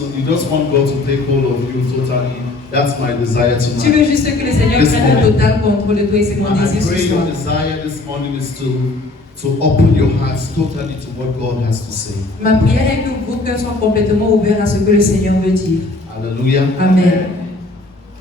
just want God to take hold of you totally. That's my desire Tu tonight. veux juste que le Seigneur prenne le total contrôle de toi et c'est mon And I désir ce pray soir. your desire this morning is to open your hearts totally to what God has to say. Ma prière est que vos cœurs soient complètement ouverts à ce que le Seigneur veut dire. Hallelujah. Amen.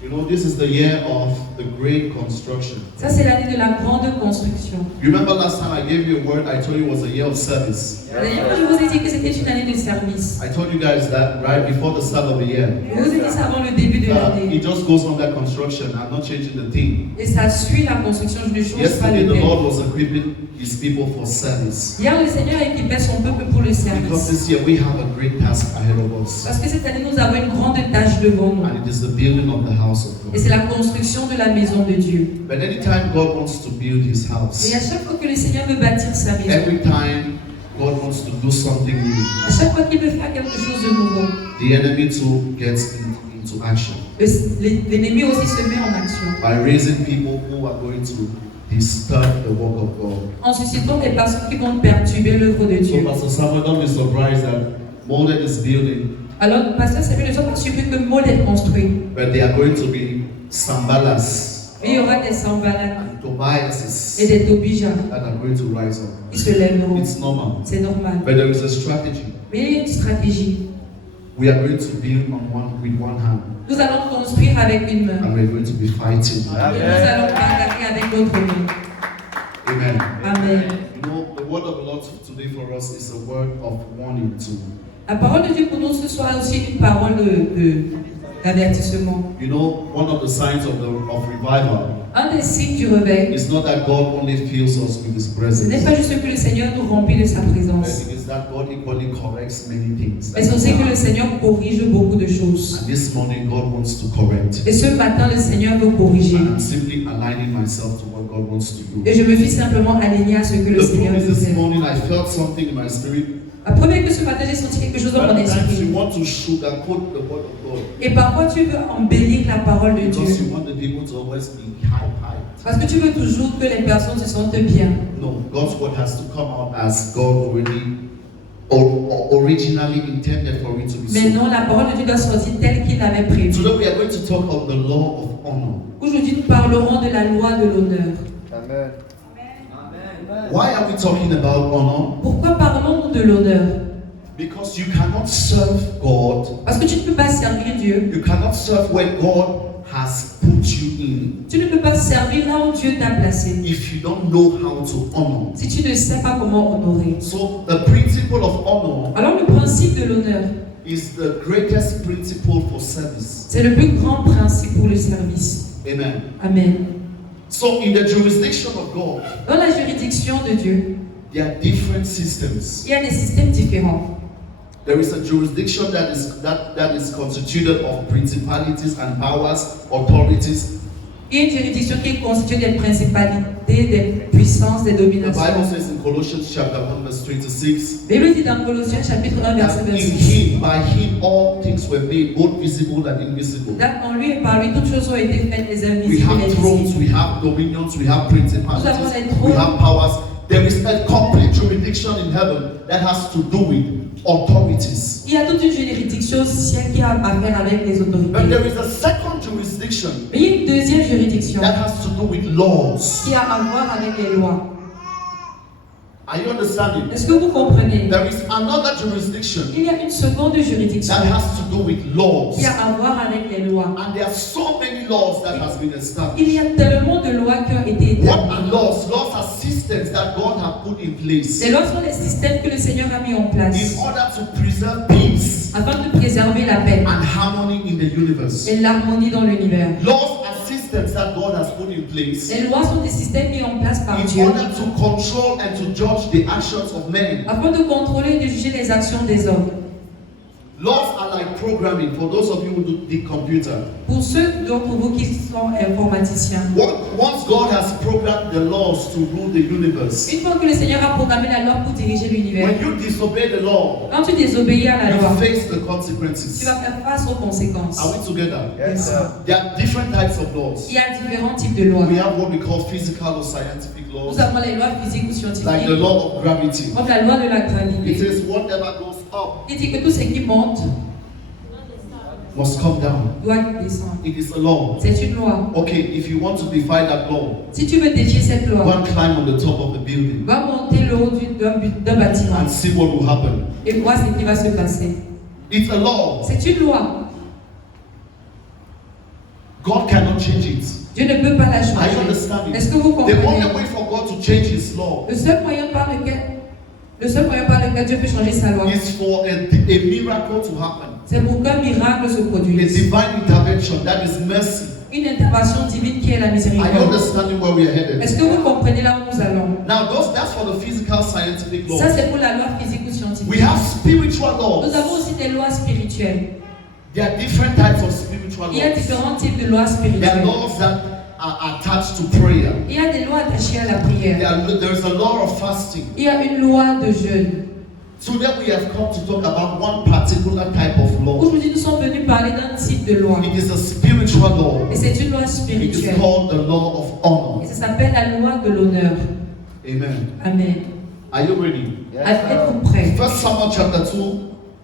You know, this is the year of the great construction. Ça, c'est l'année de la grande construction. You remember last time I gave you a word, I told you it was a year of service. D'ailleurs, je vous ai dit que c'était une année de service. I told you guys that right before the start of the year. Je vous ai dit ça avant le début de l'année. It just goes on that construction. I'm not changing the theme. Et ça suit la construction, je ne change pas Yesterday, le the thème. Lord was equipping His people for service. Hier, le Seigneur équipait son peuple pour le Because service. this year we have a great task ahead of us. Parce que cette année, nous avons une grande tâche devant nous. And it is the building of the house of Et God. c'est la construction de la maison de Dieu. But anytime God wants to build His Et house, à chaque fois que le Seigneur veut bâtir sa maison, every time God wants to do something new, à chaque fois qu'il veut faire quelque chose de nouveau, the enemy too gets into action l'ennemi aussi se met en action. by raising people who are going to disturb the work of God. En suscitant des personnes qui vont perturber l'œuvre de So, Dieu. Pastor Samuel, don't be surprised that Molded is building, Alors, pasteur Samuel, ne sois pas surpris que Maud est construit. but there are going to be Sambalas Mais il y aura des Sambalas and Tobiases et des Tobijas that are going to rise up. qui se lèveront. It's normal. C'est normal. But there is a strategy. Mais il y a une stratégie. We are going to build with one hand, Nous allons construire avec une main. and we're going to be fighting. Et nous allons bagarrer avec l'autre main. Amen. Amen. You know, the word of the Lord today for us is a word of warning too. La parole de Dieu pour nous ce soir est aussi une parole d'avertissement. You know, one of the signs of revival Un des signes du réveil, is not that God only fills us with His ce n'est presence, pas juste que le Seigneur nous remplit de sa but présence, it is that God equally corrects many things. mais c'est aussi que le Seigneur corrige beaucoup de choses. And this morning, God wants to correct. Et ce matin, le Seigneur veut corriger. And I'm simply aligning myself to what God wants to do. Et je me suis simplement alignée à ce que le The Seigneur truth is, veut this faire. morning I felt something in my spirit. La première que ce matin, j'ai senti quelque chose dans But mon at times esprit. you want to sugarcoat the word of God Et parfois, tu veux embellir la parole de because Dieu. you want the people to always be hyped. Parce que tu veux toujours que les personnes se sentent bien. No, God's word has to come out as God already originally intended for it to be Mais so. non, la parole de Dieu doit sortir telle qu'il l'avait prévu. Today we are going to talk of the law of honor. Aujourd'hui, nous parlerons de la loi de l'honneur. Amen. Why are we talking about honor? Pourquoi parlons-nous de l'honneur? Because you cannot serve God. Parce que tu ne peux pas servir Dieu. You cannot serve where God has put you in Tu ne peux pas servir là où Dieu t'a placé. if you don't know how to honor. Si tu ne sais pas comment honorer. So the principle of honor Alors le principe de l'honneur, is the greatest principle for service. c'est le plus grand principe pour le service. Amen. Amen. So in the jurisdiction of God, Dans la juridiction de Dieu, there are different systems. il y a des systèmes différents. There is a jurisdiction that is constituted of principalities and powers, authorities. Il y a une juridiction qui est constituée des principalités, des puissances, des The dominations. Bible says in Colossians chapter 1 verse 26 La Bible dit dans Colossiens chapitre 1 verset that in 26. Him, by Him, all things were made, both visible and invisible. En lui et par lui, toutes choses ont été faites, les We invisibles et have les thrones, visibles. we have dominions, we have Nous avons principalities, les we trônes. have powers. There is a complete jurisdiction in heaven that has to do with authorities. Il y a toute une juridiction au ciel qui a à faire avec les But autorités. there is a second jurisdiction Mais il y a une deuxième juridiction that has to do with laws. qui a à voir avec les lois. Are you understanding? Est-ce que vous comprenez? There is another jurisdiction Il y a une seconde juridiction that has to do with laws. qui a à voir avec les lois. And there are so many laws that has been Il established. y a tellement de lois qui ont été What établies. are laws? Laws are systems that God has put in place Les lois sont les systèmes que le Seigneur a mis en place in order to preserve peace afin de préserver la paix and harmony in the universe. et l'harmonie dans l'univers. Laws are systems that God has put in place Les lois sont des systèmes mis en place par in Dieu order to control and to judge the actions of men. afin de contrôler et de juger les actions des hommes. Laws are like programming for those of you who do the computer. Pour ceux d'entre vous qui sont informaticiens, Once God has programmed the laws to rule the universe, une fois que le Seigneur a programmé la loi pour diriger l'univers, when you disobey the law, quand tu désobéis à la you loi, face the tu consequences. vas faire face aux conséquences. Are we together? Yes, sir. There are different types of laws. Il y a différents types de lois. We have what we call physical or scientific laws, Nous avons les lois physiques ou like the scientifiques, law of gravity. comme la loi de la It gravité. says whatever goes up Il dit que tout ce qui monte must come down. doit descendre. It is a law. C'est une loi. Okay, if you want to defy that law, Si tu veux défier cette go loi, and climb on the top of the building va monter le haut d'un bâtiment and see what will happen. et vois ce qui va se passer. It's a law. C'est une loi. God cannot change it. Dieu ne peut pas la Are you changer. understanding? Est-ce que vous The comprenez? only way for God to change His law Le seul moyen par lequel Dieu peut changer sa loi, is for a miracle to happen. c'est pour qu'un miracle se A produise. divine intervention, that is mercy. Une intervention divine qui est la Are you miséricorde. understanding where we are headed? Est-ce que vous comprenez là où nous allons? Now, that's for the physical scientific law. Ça, c'est pour la loi physique ou We scientifique. have spiritual laws. Nous avons aussi des lois spirituelles. There are different types of spiritual Il y a laws. différents types de lois There are spirituelles. laws that are attached to prayer. Il y a des lois attachées à la prière. There's a law of fasting. Il y a une loi de jeûne. Today we have come to talk about one particular type of law. Aujourd'hui, nous sommes venus parler d'un type de loi. It is a spiritual law. Et c'est une loi It is spirituelle. called the law of honor. Et ça s'appelle la loi de l'honneur. Amen. Amen. Are you ready? Êtes-vous prêts? 1 Samuel chapter 2,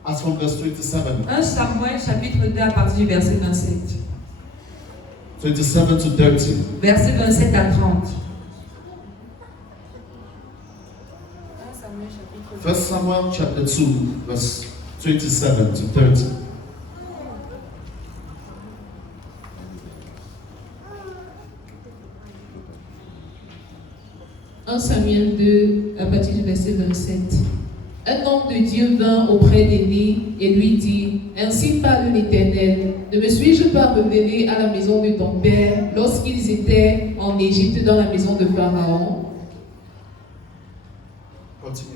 as from verse 27. 1 Samuel chapitre 2 à partir du verset 27. 27 to 30. Verset 27 à 30. 1 Samuel chapter 2, verse 27 to 30. Samuel 2, à partir du verset 27. Un homme de Dieu vint auprès d'Élie et lui dit: Ainsi parle l'Éternel, ne me suis-je pas révélé à la maison de ton père lorsqu'ils étaient en Égypte dans la maison de Pharaon? Continue.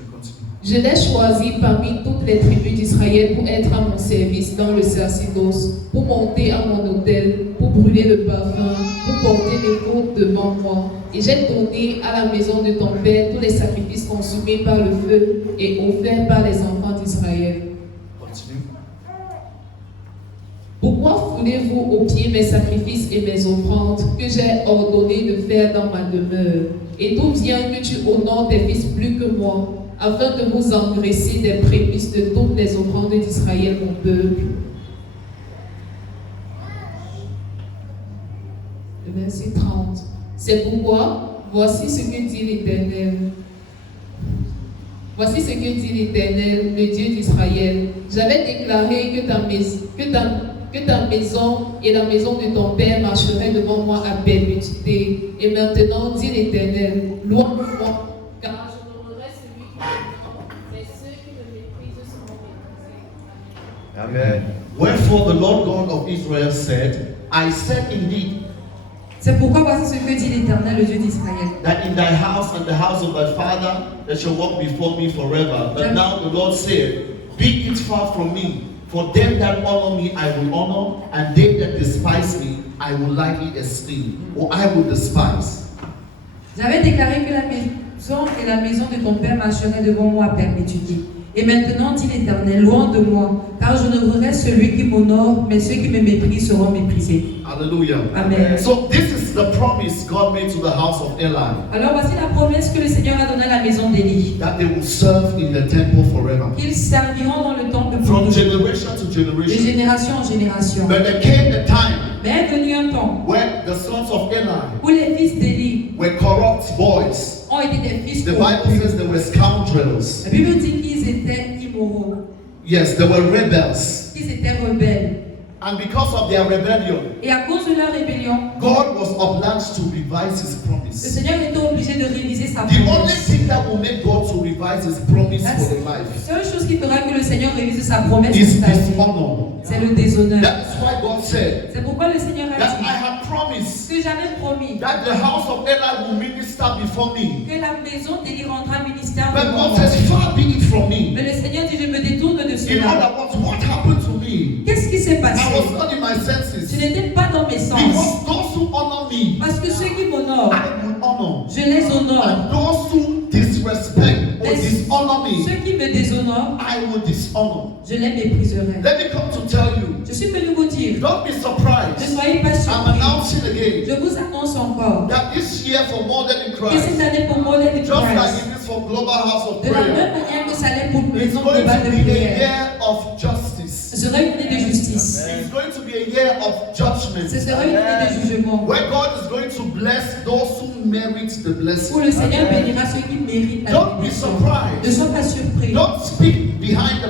Je l'ai choisi parmi toutes les tribus d'Israël pour être à mon service dans le sacerdoce, pour monter à mon autel, pour brûler le parfum, pour porter les côtes devant moi. Et j'ai donné à la maison de ton père tous les sacrifices consumés par le feu et offerts par les enfants d'Israël. Continue. Pourquoi foulez-vous aux pieds mes sacrifices et mes offrandes que j'ai ordonné de faire dans ma demeure? Et d'où vient que tu honores tes fils plus que moi, afin de vous engraisser des prémices de toutes les offrandes d'Israël, mon peuple? Le verset 30. C'est pourquoi, voici ce que dit l'Éternel. Voici ce que dit l'Éternel, le Dieu d'Israël. J'avais déclaré que ta maison et la maison de ton père marcheraient devant moi à perpétuité. Et maintenant, dit l'Éternel, loin-moi, car je n'honorerai celui qui m'honore, mais ceux qui me méprisent seront méprisés. Amen. Wherefore the Lord God of Israel said, I said indeed, C'est pourquoi voici ce que dit l'Éternel, le Dieu d'Israël. that in thy house and the house of thy father they shall walk before me forever. But now the Lord said, Be it far from me, for them that honor me I will honor, and they that despise me I will lightly esteem, or I will despise. J'avais déclaré que la maison et la maison de ton père marcheraient devant moi à perpétuité. Et maintenant, dit l'Éternel, loin de moi, car je n'honorerai celui qui m'honore, mais ceux qui me méprisent seront méprisés. Hallelujah. Amen. So this is the promise God made to the house of Eli, Alors voici la promesse que le Seigneur a donnée à la maison d'Élie, that they will serve in the temple forever, qu'ils serviront dans le temple pour from toujours, generation to de generation. génération en génération. But there came a time Mais est venu un temps when the sons of Eli où les fils d'Élie were corrupt boys. ont été des fils The Bible corrompus. says they were scoundrels. La Bible dit qu'ils étaient immoraux, Yes, they were rebels. qu'ils étaient rebelles. And because of their rebellion, Et à cause de leur rébellion, God was obliged to revise His le promise. Seigneur était obligé de réviser sa The only promesse. thing that will make God to revise His promise La for the life seule chose qui fera que le Seigneur révise sa promesse, is pour ta vie, dishonor. c'est le déshonneur. That's why God said C'est pourquoi le Seigneur a that dit I have promised que j'avais promis that the house of Eli will minister before me. que la maison d'Élie rendra ministère But devant God moi. says, far be it from me. Mais le Seigneur dit, je me détourne de In cela. other words, what happened to me? Qu'est-ce qui s'est passé? I was not in my senses. Je n'étais pas dans mes sens. Because those who honor me, Parce que ceux qui m'honorent, I will honor. je les honore. And those who disrespect or dishonor me, Ceux qui me déshonorent, I will dishonor. je les mépriserai. Let me come to tell you, Je suis venu vous dire, don't be ne surprised. soyez pas I'm surpris. announcing again Je vous annonce encore that this year for More Than in que Christ, cette année pour Modern just like Christ, it is for Global House of de la même Prayer, manière que ça allait pour une it's maison going globale to de be a prière, year of justice. sera une année de justice. justice. It's going to be a year of judgment. Ce sera une année de jugement. Where God is going to bless those who merit the Où blessing. le Seigneur bénira ceux qui méritent la Don't be bénédiction. surprised. Ne sois pas surpris. Don't speak behind.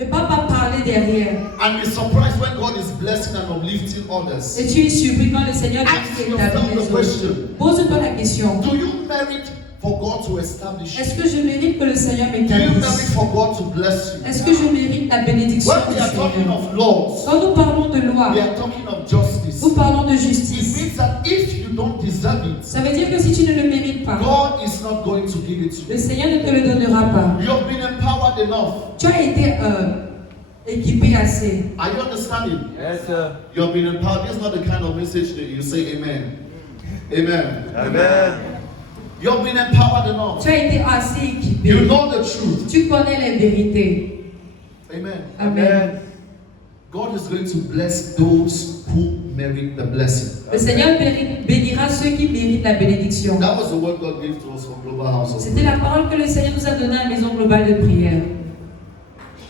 Ne pas parler derrière. And be surprised when God is blessing and uplifting others. Et tu es surpris quand le Seigneur Ask bénit yourself les the autres. question. Pose-toi la question. Do you merit for God to establish you? Est-ce que je mérite que le Seigneur Do you m'établisse? merit for God to bless you? Est-ce que je mérite la bénédiction When du we are talking Seigneur? of laws, Quand nous parlons de loi, we are talking of justice. nous parlons de It justice. means that if you don't deserve it, Ça veut dire que si tu ne le mérites pas, God is not going to give it to you. le Seigneur ne te le donnera pas. You have been empowered enough. Tu as été équipé assez. Are you understanding? Yes, sir. You have been empowered. This is not the kind of message that you say amen. Amen. Amen. You have been empowered enough. Tu as été assez équipé. You know the truth. Tu connais les vérités. Amen. Amen. God is going to bless those who merit the blessing. Le Seigneur bénira ceux qui méritent la bénédiction. That was the word God gave to us from Global House of C'était Prayer. la parole que le Seigneur nous a donnée à la Maison Globale de Prière.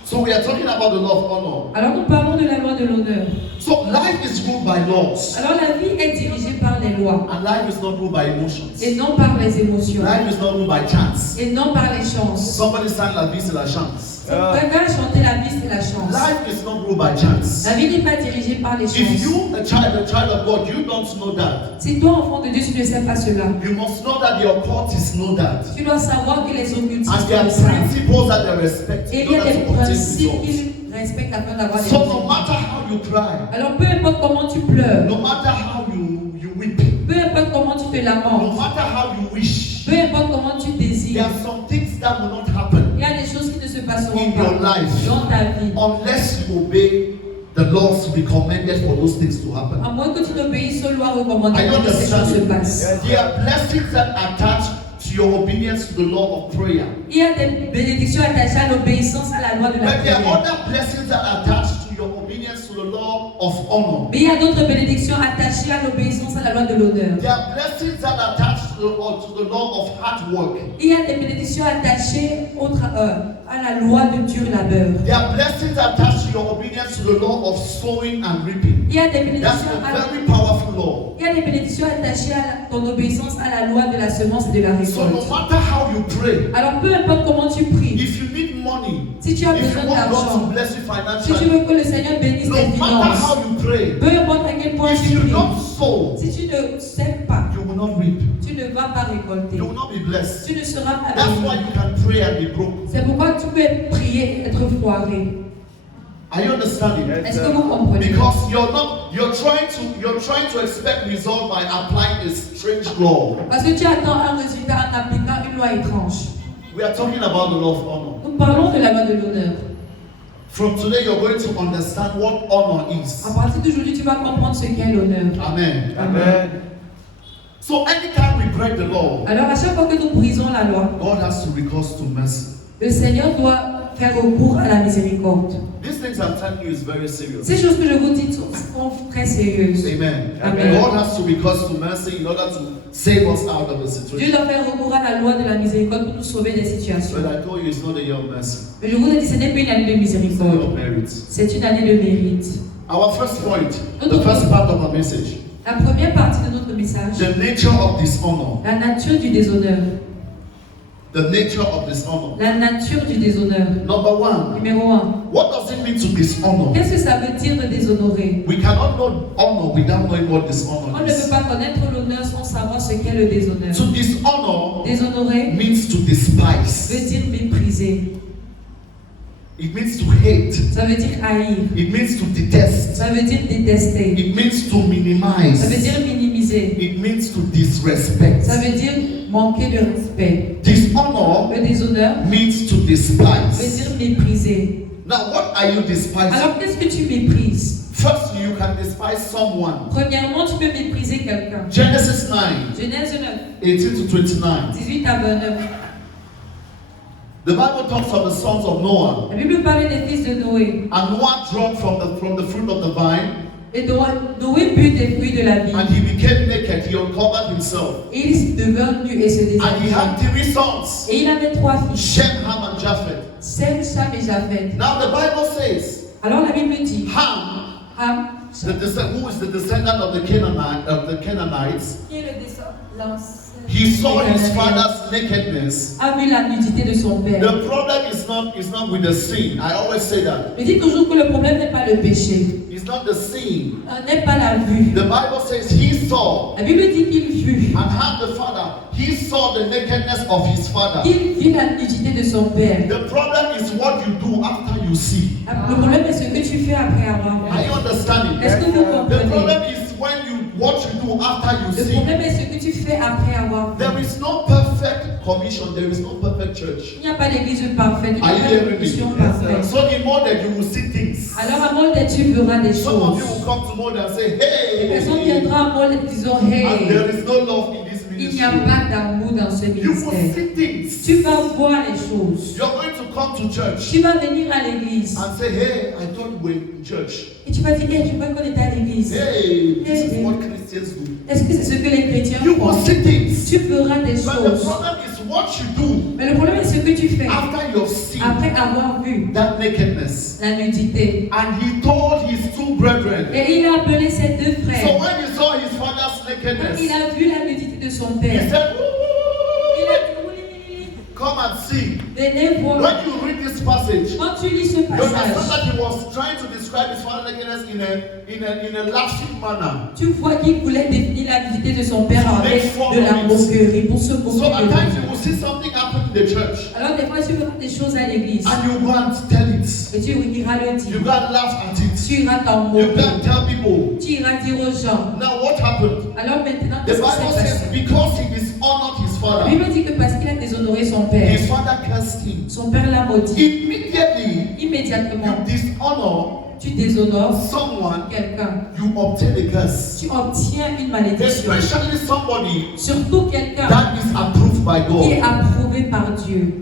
So we are talking about the law of honor. Alors nous parlons de la loi de l'honneur. So life is ruled by laws. Alors la vie est dirigée par les lois And life is not ruled by emotions. et non par les émotions Life is not ruled by chance. et non par les chances. Somebody sang La vie c'est la chance. Quelqu'un a chanté la vie c'est la chance. Life is not ruled by chance. La vie n'est pas dirigée par les If chances. you, a child of God, you don't know that. Si toi enfant de Dieu tu ne sais pas cela, You must know that the occultists know that. tu dois savoir que les occultistes And there are le savent. principles that they respect Et in il y a order des to obtain principes results. qu'ils respectent afin d'avoir des So no résultats. matter how you cry, Alors peu importe comment tu pleures, no matter how you weep, peu importe comment tu te no lamentes, matter how you wish, peu importe comment tu there désires, are some things that will not happen il y a des choses qui ne se passeront in your pas life dans ta vie. unless you obey the laws recommended for those things to happen. À moins que tu n'obéisses aux lois recommandées I pour que ces choses se understand. passent. There are blessings that attach to your obedience to the law of prayer. Il y a des bénédictions attachées à l'obéissance à la loi de la But there are prière. other blessings that attach to your obedience to the law of honor. Mais il y a d'autres bénédictions attachées à l'obéissance à la loi de l'honneur. There are blessings that attach to the law of hard work. Il y a des bénédictions attachées à la loi de dur labeur. There are blessings attached to your obedience to the law of sowing and reaping. Il y a des That's bénédictions, a very powerful law. il y a des bénédictions attachées à ton obéissance à la loi de la semence et de la So no récolte. matter how you pray, Alors peu importe comment tu pries, if you need money, si tu as if besoin you want God to d'argent, bless you si tu financially, veux que le Seigneur bénisse no tes matter finances, how you pray, peu importe à quel point if tu you pries, don't sow, si tu ne sèmes pas, you will not reap. tu ne vas pas récolter. You will not be blessed. Tu ne seras pas That's why béni. you can pray and be broke. C'est pourquoi tu peux prier et être foiré. Are you understanding? Est-ce que vous comprenez? Because you're trying to expect result by applying a strange law. Parce que tu attends un résultat en appliquant une loi étrange. We are talking about the law of honor. Nous parlons de la loi de l'honneur. From today, you're going to understand what honor is. À partir d'aujourd'hui, tu vas comprendre ce qu'est l'honneur. Amen. Amen. So anytime we break the law, Alors à chaque fois que nous brisons la loi, God has to recourse to mercy. le Seigneur doit faire recours à la miséricorde. These things I'm telling you is very serious. Ces choses que je vous dis sont très sérieuses. Amen. Amen. God has to recourse to mercy in order to save us out of the Dieu situation. doit faire recours à la loi de la miséricorde pour nous sauver des situations. But I told you it's not a year of mercy. Mais je vous ai dit, ce n'est pas une année de It's a year miséricorde. of merit. C'est une année de mérite. Our first point, the first part of our message, La première partie de notre message, the nature of dishonor. la nature du déshonneur. The nature of dishonor. La nature du déshonneur. Number one, Numéro 1. what does it mean to dishonor? Qu'est-ce que ça veut dire de déshonorer? We cannot know honor without knowing what dishonor On ne peut is. pas connaître l'honneur sans savoir ce qu'est le déshonneur. To dishonor Déshonorer means to despise. veut dire mépriser. It means to hate. Ça veut dire haïr. It means to detest. Ça veut dire détester. It means to Ça veut minimize. dire minimiser. It means to disrespect. Ça veut dire manquer de respect. Dishonor Le déshonneur means to veut despise. dire mépriser. Now, what are you despising? Alors qu'est-ce que tu méprises? First, you can despise someone. Premièrement, tu peux mépriser quelqu'un. Genesis 9, Genèse 9, 18 to 29. 18 à 29. The Bible talks of the sons of Noah. La Bible parlait des fils de Noé. And Noah drank from the fruit of the vine, Et Noé but des fruits de la vie. and he became naked. He uncovered himself. Et il devint nu et se And he had déshabilla. 3 sons, Et il avait 3 fils, Shem, Ham, and Japheth. Sem, Cham et Japheth. Now the Bible says Alors la Bible dit, Ham, who is the descendant of the Canaanites, qui est le descendant, he saw his father's nakedness. a vu la nudité de son père. The problem is not with the sin. I always say that. Je dis toujours que le problème n'est pas le péché, It's not the sin. n'est pas la vue. The Bible says he saw, La Bible dit qu'il vit, and Ham the father, he saw the nakedness of his father. qu'il vit la nudité de son père. The problem is what you do after you see. Le problème est ce que tu fais après avoir Are vu. you understanding? Est-ce que vous The comprenez? problem is what you do after you Le see. problème est ce que tu fais après avoir vu. There is no perfect commission. There is no perfect church. Il n'y a pas d'église parfaite, il n'y Are a you pas de hearing me? mission parfaite. So in more that you will see things. Alors à Molde, tu verras des Some of choses. you will come to more and say, Les personnes hey, viendront à Molde et disant, and hey, there is no love in this il n'y a ministry. pas d'amour dans ce You will ministère. see things. Tu vas voir les choses. You're going to come to church Tu vas venir à l'église. and say, hey, I thought we were in church. Et tu vas dire, hey, je crois qu'on était à l'église. Hey, this is what Christians do. Est-ce que c'est ce que les chrétiens You will font? see things. Tu feras des But the choses. problem is what you do Mais le problème est ce que tu fais after you've seen après avoir vu that nakedness. la nudité. And he told his two brethren. Et il a appelé ses deux So frères. when he saw his father's Quand nakedness, il a vu la nudité de son he père, said, il "Ooh, a dit, oui, come and see. venez voir. When you read this passage, Quand tu lis ce you understand passage, that he was trying to describe his father's nakedness in a laughing manner. tu vois qu'il voulait définir la nudité de son père avec de la moquerie pour se So moquer at de times lui. you will see something happen in the church Alors des fois tu verras des choses à l'église and you go and tell it. et tu iras le You dire. go and laugh at it. Tu iras t'en You moquer. go and tell people. Tu iras dire aux gens. Now what happened? Alors maintenant, The qu'est-ce qui Bible s'est says passé? because he dishonored his La father, Bible dit que parce qu'il a déshonoré son père, his father cursed him. son père l'a maudit. Immediately Immédiatement, you dishonor tu déshonores someone, quelqu'un. you obtain a curse. Tu obtiens une malédiction. Especially somebody Surtout quelqu'un that is approved by qui est God. approuvé par Dieu.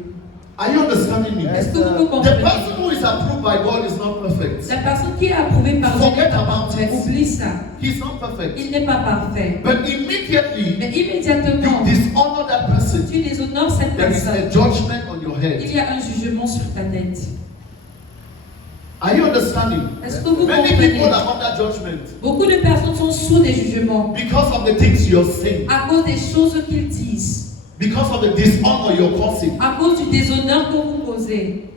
Are you understanding me? Est-ce que vous me The comprenez? person who is approved by God is not perfect. La personne qui est approuvée par Dieu Forget n'est pas about parfaite. it. Oublie ça. He's not perfect. Il n'est pas parfait. But immediately Mais you immédiatement, dishonor that person, tu déshonores cette there is a personne. judgment on your Il head. y a un jugement sur ta tête. Are you understanding? Est-ce que vous Many comprenez? people are under judgment Beaucoup de personnes sont sous des jugements because of the things you're saying, à cause des choses qu'ils disent, because of the dishonor you're causing. à cause du déshonneur que vous causez.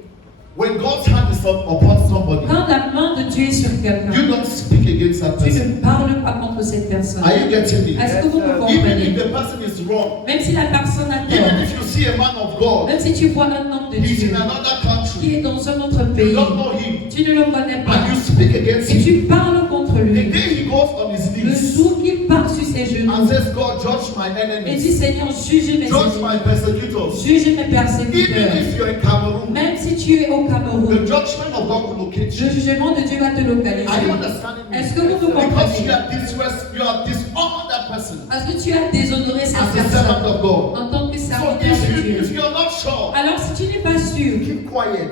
When God's hand is upon somebody, Quand la main de Dieu est sur quelqu'un, you don't speak against that tu person. ne parles pas contre cette personne. Are you getting me? Est-ce que vous me Even comprenez? if the person is wrong, Même si la personne a even tort, if you see a man of God, même si tu vois un homme de he's Dieu in another qui country, est dans un autre you pays, don't know him, tu ne le connais pas, and you speak against et him. tu parles contre The lui, day he goes on his le knees jour qu'il part sur ses genoux and says, God, judge my et dit enemies, Seigneur, juge mes judge my ennemis, persecutors. juge mes Even persécuteurs. if you're in Cameroon, Même si tu es au the Cameroun, judgment of God will locate le you. jugement de Dieu va te Are you localiser. understanding me? Est-ce que vous me Because comprenez? you have dishonored that person Parce que tu as déshonoré as cette a servant personne of God. en tant que So serviteur de if Dieu. you're not sure, Alors si tu n'es pas sûr, keep quiet.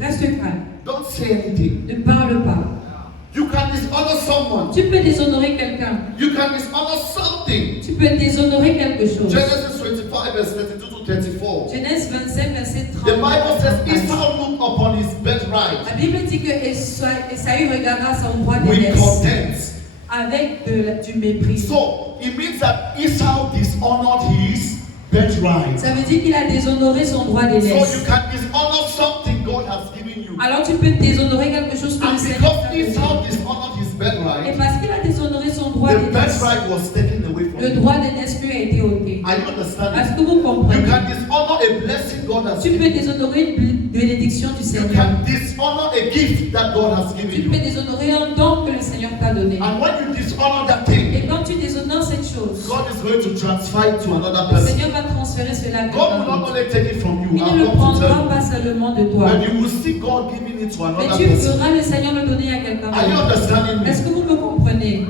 reste calme, Don't say anything. ne parle pas. You can dishonor someone. Tu peux déshonorer quelqu'un, You can dishonor something. tu peux déshonorer quelque chose. Genesis 25, verse 32 to 34. Genèse 25, verset The Bible says 30. Esau looked upon his birthright La Bible dit que Esaü regarda son droit with d'aînesse contempt. avec du mépris. So it means that Esau dishonored his birthright. Ça veut dire qu'il a déshonoré son droit So d'aînesse. you can dishonor something God has given you. Alors tu peux déshonorer quelque chose que le And Seigneur because t'a donné. Esau dishonored his Et birthright, parce qu'il a déshonoré son droit the d'aînesse, birthright was taken away from le him. droit d'aînesse lui a été ôté. Are you understanding? Est-ce que vous You comprenez? can dishonor a blessing God has Tu peux given you. déshonorer une bénédiction du You Seigneur. can dishonor a gift that God has Tu given peux you. déshonorer un don que le Seigneur t'a donné. And when you dishonor that thing, Et quand tu déshonores cette chose, God is going to transfer it to another le person. Seigneur va transférer cela à God quelqu'un will not d'autre. only take it from you, Il ne I've le come to prendra tell you, pas seulement de toi, but you will see God giving it to mais another tu person. feras le Seigneur le donner à quelqu'un Are you d'autre. understanding Est-ce me? que vous me comprenez?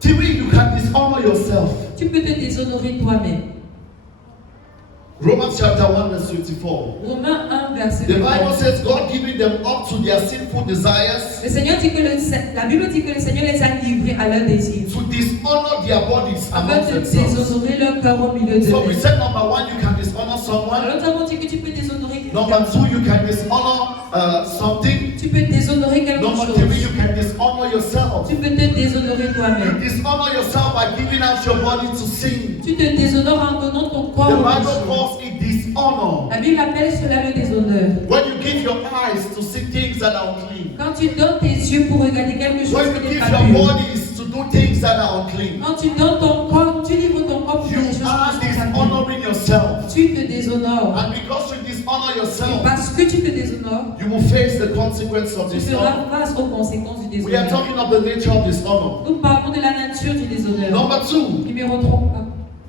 TV, you can dishonor yourself. Tu peux te déshonorer toi-même. Romans chapter 1 verse 24. Romains 1, verset The Bible 24. says God giving them up to their sinful desires Le Seigneur dit que la Bible dit que le Seigneur les a livrés à leurs désirs, to dishonor their bodies afin amongst de themselves. déshonorer leur cœur au milieu So we d'eux. said number one, you can dishonor someone. Alors nous avons dit que tu peux déshonorer quelqu'un. Number two, you can dishonor something. Tu peux déshonorer quelque Number chose. three, you can dishonor yourself. Tu peux te déshonorer You toi-même. dishonor yourself by giving out your body to sin. Tu te déshonores en donnant ton The corps au Bible péché. calls it dishonor. La Bible appelle cela le déshonneur. When you give your eyes to see things that are unclean. Quand tu donnes tes yeux pour regarder quelque chose When qui you n'est give pas your pur. bodies to do things that are unclean. Quand tu donnes ton corps, tu livres ton corps pour You faire des choses are qui ne sont pas pures. dishonoring yourself. Tu te déshonores. And because you dishonor Et yourself, parce que tu te déshonores, you will face the consequence of tu dishonor. feras face aux conséquences du We are déshonneur. talking of the nature of dishonor. Nous parlons de la nature du déshonneur. Number two, Numéro 3.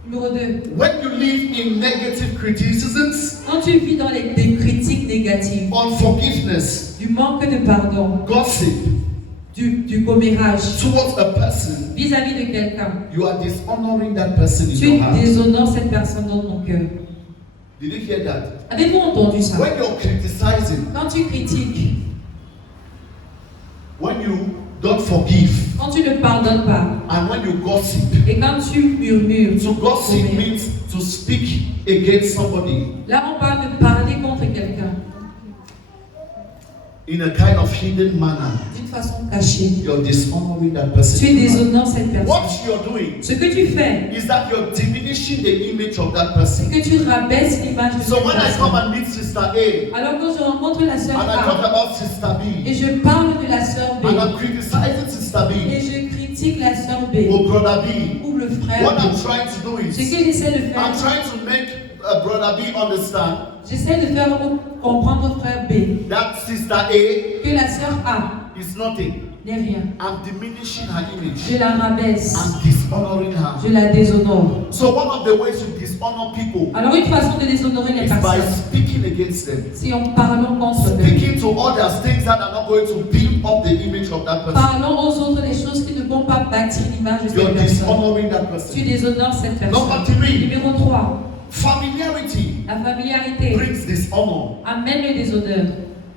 Numéro 2. when you live in negative criticisms, Quand tu vis dans des critiques négatives, unforgiveness, du manque de pardon, gossip du commérage towards a person, vis-à-vis de quelqu'un, you are dishonoring that person in tu your heart. déshonores cette personne dans ton cœur. Did you hear that? Avez-vous entendu ça? When you're criticizing, Quand tu critiques, when you don't forgive, quand tu ne pardonnes pas, and when you gossip, et quand tu murmures, to gossip commères. means to speak against somebody Là on parle de parler contre quelqu'un in a kind of hidden manner. d'une façon cachée. You're dishonoring that Tu person. déshonores cette personne. What you're doing Ce que tu fais, is that you're diminishing the image of that c'est person. que tu rabaisses l'image de So cette when I come personne. and meet Sister A, Alors quand je rencontre la sœur and I talk A about Sister et B, je parle de la sœur B and I'm criticizing Sister et B je critique la sœur B or Brother B, ou le frère what I'm B, trying to do ce is que j'essaie de I'm faire, trying to make Brother B understand j'essaie de faire comprendre au frère B that Sister A que la sœur A is nothing. n'est rien. I'm diminishing her image. Je la rabaisse, I'm dishonoring her. je la déshonore. So one of the ways you dishonor people Alors une façon de déshonorer les is by personnes, speaking against them. c'est en parlant contre eux. Speaking to others things that are not going to build up the image of that person. Parlons aux autres des choses qui ne vont pas bâtir l'image de You're cette personne. dishonoring that Tu person. déshonores cette Number personne. 3, Numéro 3. familiarity La familiarité brings dishonor. amène le déshonneur.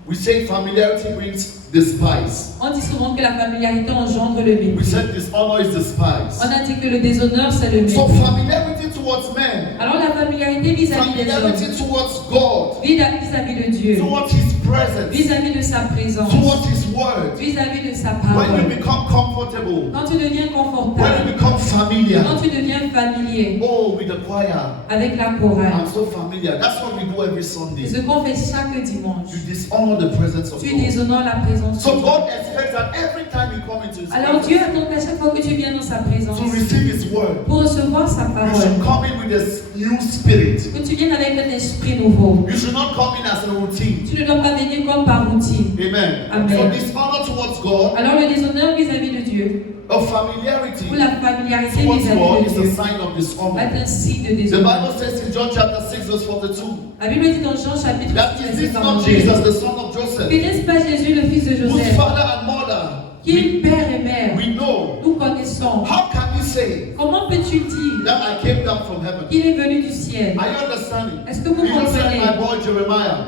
We say familiarity brings despise. On dit souvent que la familiarité engendre le We mépris. said dishonor is despise. On a dit que le déshonneur, c'est le So mépris. familiarity towards men, Alors la familiarité vis-à-vis des hommes, familiarity towards God, vis-à-vis de Dieu, towards His presence, vis-à-vis de sa présence, towards His word. vis-à-vis de sa When you parole. become comfortable, Quand tu deviens when confortable, you become familiar, quand tu deviens familier oh, with the choir, avec la chorale, I'm so familiar. That's what we do every c'est Sunday. ce qu'on fait chaque dimanche. You dishonor the presence of Tu God. déshonores la présence de So Dieu. God expects that every time you come into His Alors Dieu presence, attend qu'à chaque fois que tu viens dans sa présence, to receive His word, pour recevoir sa you parole, should come in with a new spirit. que tu viennes avec un esprit nouveau. You should not come in as a routine. Tu ne dois pas venir comme par routine. Amen. Amen. So dishonor towards God, Alors le déshonneur vis-à-vis de Dieu, a familiarity ou la familiarité towards vis-à-vis God de is a Dieu, sign of va dishonor. être un signe de The déshonneur. Bible says in John chapter 6 verse 42, La Bible dit dans Jean chapitre that 6, is verset this not 42, Jesus, the son of que Joseph, n'est-ce pas Jésus, le fils de whose Joseph, father and mother qui est père et mère, we know. nous connaissons. How can you say Comment peux-tu dire that I came down from heaven? qu'il est venu du ciel? Are you understanding? Est-ce que vous You just said my comprenez? boy Jeremiah.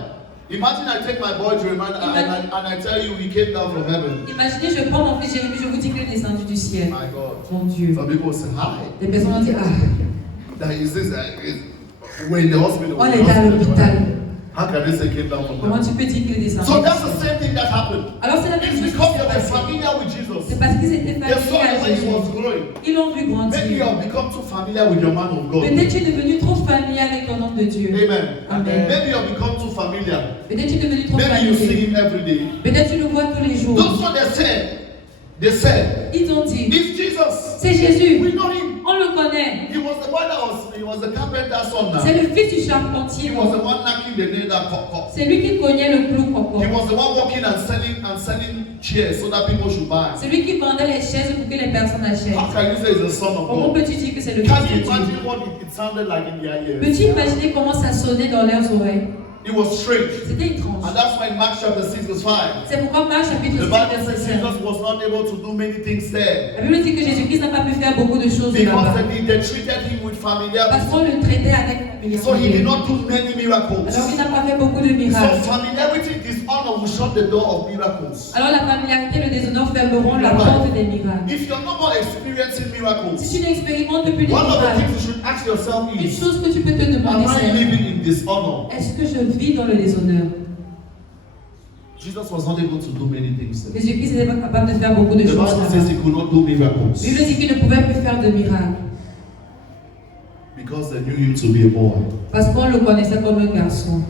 Imagine I take my boy Jeremiah and I tell you he came down from heaven. Imaginez, je prends mon fils Jérémie, je vous dis qu'il est descendu du ciel. My God. Mon Dieu. Some people say, hi. Les personnes vont dire, ah, That is this. We're in the hospital. on est à l'hôpital. How can they say came down from Comment heaven? tu peux dire qu'il est descendu? So that's the same thing that happened. Alors c'est la même It's chose qui because s'est they were passée. familiar with Jesus. C'est parce qu'ils étaient They saw familiers à the way he Jésus. was growing. Ils l'ont vu Maybe you grandir. have become too familiar with your man of God. Peut-être tu es devenu trop familier avec ton homme de Dieu. Amen. Amen. Maybe you have become too familiar. Peut-être tu es devenu trop Maybe you see familier. him every day. Peut-être tu le vois tous les jours. That's what they said. They said, Ils t'ont dit, it's Jesus. c'est Jésus. We know him. On le connaît. He was the boy that he was the carpenter's son now. C'est le fils du He charpentier. was the one knocking the nail that cock. C'est lui qui cognait le clou He coco. was the one walking and selling chairs so that people should buy. C'est lui qui vendait les chaises pour que les personnes How achètent. can you say he's the son of Comment God? peux-tu dire que c'est le fils Can de you Dieu? imagine what it sounded like in their ears? Peux-tu imaginer comment ça sonnait dans leurs oreilles? It was strange. C'était étrange. And that's why in Mark chapter 6 verse 5, C'est pourquoi Marc chapitre 6, the Bible verset says 5. Jesus was not able to do many things there. La Bible dit que Jésus-Christ n'a pas pu faire beaucoup de choses Because là-bas. they treated him with Parce familiarity. qu'on le traitait avec So he did familiarité. not do many miracles. Alors il n'a pas fait beaucoup de So miracles. familiarity, dishonor will shut the door of miracles. Alors la familiarité et le déshonneur fermeront la porte des miracles. If you're no more experiencing Si miracles, tu n'expérimentes plus les one of the miracles, things you should ask yourself une is, chose que tu peux te demander am I c'est, living in dishonor? est-ce que je vivre dans le déshonneur. Jesus was not able to do many things there. Jésus-Christ n'était pas capable de faire beaucoup de The choses. Bible says he could not do La Bible miracles dit qu'il ne pouvait plus faire de miracles because they knew him to be a boy. parce qu'on le connaissait comme un garçon.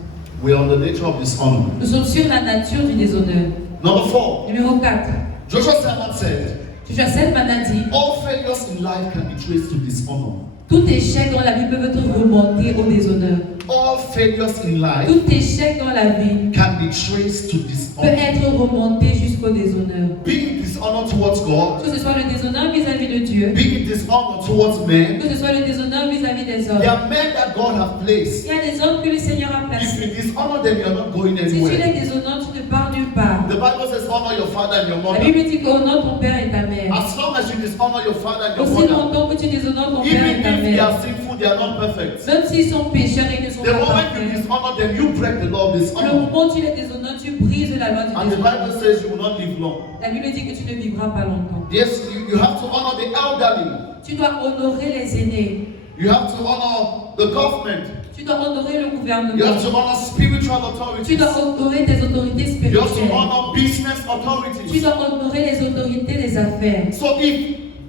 We are on the nature of dishonor. Nous sommes sur la nature du déshonneur. Number 4, Numéro 4. Joshua Selman said, Joshua Selman a dit, all failures in life can be traced to dishonor. tout échec dans la vie peut être remonté au déshonneur. All failures in life Tout échec dans la vie can be traced to peut dishonor. être remonté jusqu'au déshonneur. Be it dishonor towards God, Que ce soit le déshonneur vis-à-vis de Dieu, be it dishonor towards men. que ce soit le déshonneur vis-à-vis des hommes. There are men that God has placed. Il y a des hommes que le Seigneur a If placés. you dishonor them, you are not going Si tu anywhere. les déshonores, tu ne pars nulle part. The Bible says, honor your father and your La mother. Bible dit qu'honore ton père et ta mère. As long as you dishonor your father and your Aussi mother, longtemps que tu déshonores ton père even et ta if they mère, are sinful, they are not perfect. même s'ils sont pécheurs et ne sont The pas moment you parfaits, dishonor them, you break the law of le dishonor. moment où tu les déshonores, tu brises la loi du And the déshonneur. Bible says you will not live long. La Bible dit que tu ne vivras pas longtemps. Yes, you have to honor the elderly. Tu dois honorer les aînés. You have to honor the government. Tu dois honorer le You gouvernement. have to honor spiritual Tu authorities. dois honorer tes autorités You have to spirituelles. honor business Tu authorities. dois honorer les autorités des affaires. So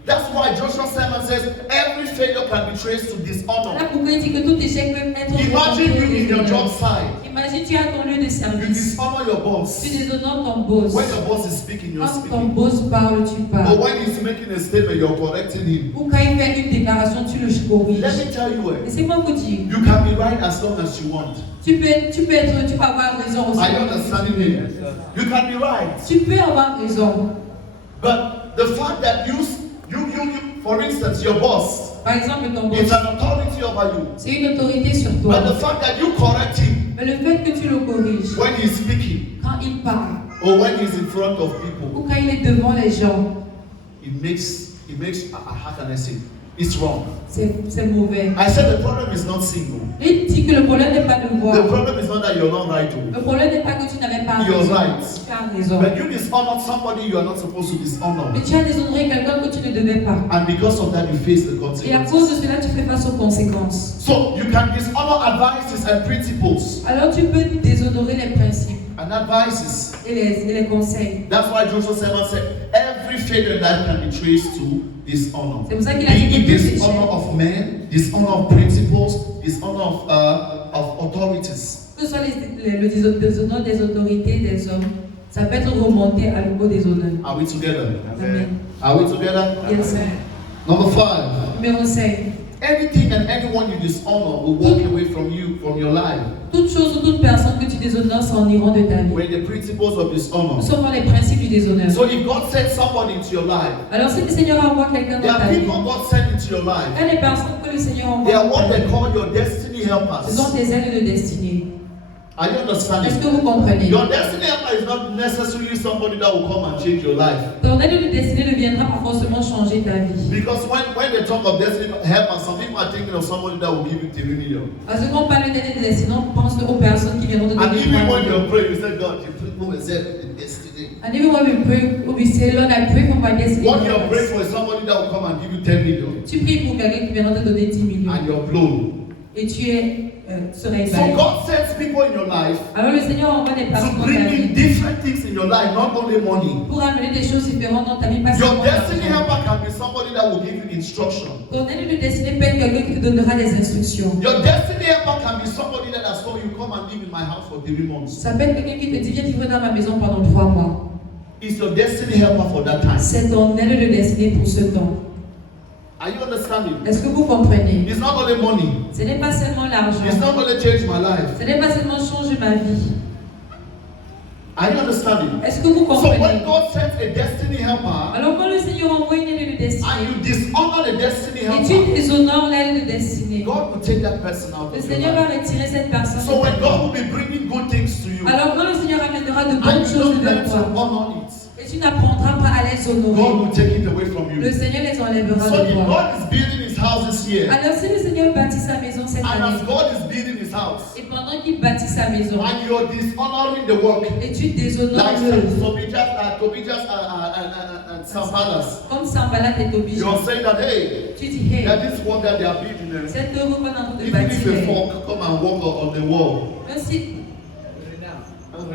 that's why Joshua Selman says every failure can be traced to dishonor. Voilà pourquoi il dit que tout échec peut être Imagine remonté au you in your déshonneur. job site. Imagine tu es à ton lieu de You service. dishonor your boss. Tu déshonores ton boss. When your boss is speaking, you're Quand ton speaking. boss parle, tu But parles. when he's making a statement, you're correcting him. Ou quand il fait une déclaration, tu le corriges. Let me tell you, Laissez-moi vous dire, you can be right as long as you want. tu peux avoir raison aussi. Are you understanding me? You can be right. Tu peux avoir raison. But the fact that you, for instance, your boss Par exemple, ton is boss, an authority over you. c'est une autorité sur But the toi. fact that you correct him Mais le fait que tu le corriges, when he's speaking quand il parle, or when he's in front of people, ou quand il est devant les gens, it makes, how can I say, it's wrong. c'est mauvais. I said the problem is not single. Il dit que le problème n'est pas de The voir. problem is not that you're not right. Le problème n'est pas que tu n'avais pas You're raison. right. Tu as raison. When you dishonor somebody you are not supposed to dishonor. Mais tu as déshonoré quelqu'un que tu ne devais pas. And because of that, you face the Et à cause consequences. de cela, tu fais face aux conséquences. So you can dishonor advices and principles. Alors tu peux déshonorer les principes And advices. et les conseils. That's why Joshua Selman said every failure that can be traced to dishonor. C'est pour ça qu'il a dit Be it que tout dishonor échec, of men, dishonor of principles, dishonor of authorities. que ce soit le déshonneur des autorités des hommes, ça peut être remonté à l'eau des honneurs. Are we together? Amen. Are we together? Yes, sir. Number 5. Numéro 5. Anything and anyone you dishonor will walk away from you, from your life. Toute chose ou toute personne que tu déshonores s'en iront de ta vie. We're the principles of dishonor. Nous sommes dans les principes du déshonneur. So if God sent somebody into your life, Alors si le Seigneur envoie quelqu'un there dans ta are vie, people God sent into your life. il y a des personnes que le Seigneur They envoie are dans what ta they vie. call your destiny Ce helpers. sont tes ailes de destinée. Are you understanding? Est-ce que vous comprenez? Your destiny helper is not necessarily somebody that will come and change your life. Ton aide de destinée ne viendra pas forcément changer ta vie. Because when they talk of destiny helper, some people are thinking of somebody that will give you 3 million. Parce que quand on parle d'aide de destinée, on pense aux personnes qui viendront de And donner even when 3 you millions. pray, you say, God, you put me in destiny. And even when we pray, we say, Lord, I pray for my destiny. What you are praying for is somebody that will come and give you 10 million. Tu pries pour quelqu'un qui viendra te donner 10 millions. And you're blown. Et tu serais So ébahi. God sends people in your life Alors le Seigneur envoie des personnes to dans ta bring in vie different things in your life, not only money. pour amener des choses différentes dans ta vie. Pas Your seulement destiny l'argent. helper can be somebody that will give you instruction. Ton aide de destinée peut être quelqu'un qui te donnera des instructions. Your destiny helper can be somebody that has told you, come and live in my house for 3 months. Ça peut être quelqu'un qui te dit, viens vivre dans ma maison pendant 3 mois. It's your destiny helper for that time. C'est ton aide de destinée pour ce temps. Are you understanding? Est-ce que vous comprenez? It's not only money. Ce n'est pas seulement l'argent. It's not going to change my life. Ce n'est pas seulement changer ma vie. Are you understanding? Est-ce que vous So when comprenez? God sends a destiny helper Alors quand le Seigneur envoie une aide de and destinée you dishonor the destiny et tu helper, déshonores l'aide de destinée, God will take that person out le of your Seigneur va life. retirer cette personne. So de when ta God vie. will be bringing good things to you Alors quand le Seigneur amènera de and bonnes you choses don't learn vers to toi honor it, et tu n'apprendras pas à les God honorer, will take it away from le you. Seigneur les enlèvera So de if toi. God is building his house this year, Alors si le Seigneur bâtit sa maison cette and année as God is building his house, et pendant qu'il bâtit sa maison and you're dishonoring the work, et tu déshonores like l'œuvre, Tobijas and Sambalas, comme Sambalat est obligé, you're saying that, hey, tu dis, hey, that this work that they are building, cette œuvre qu'on est en train de even if a bâtir, fork come and walk on the wall, même si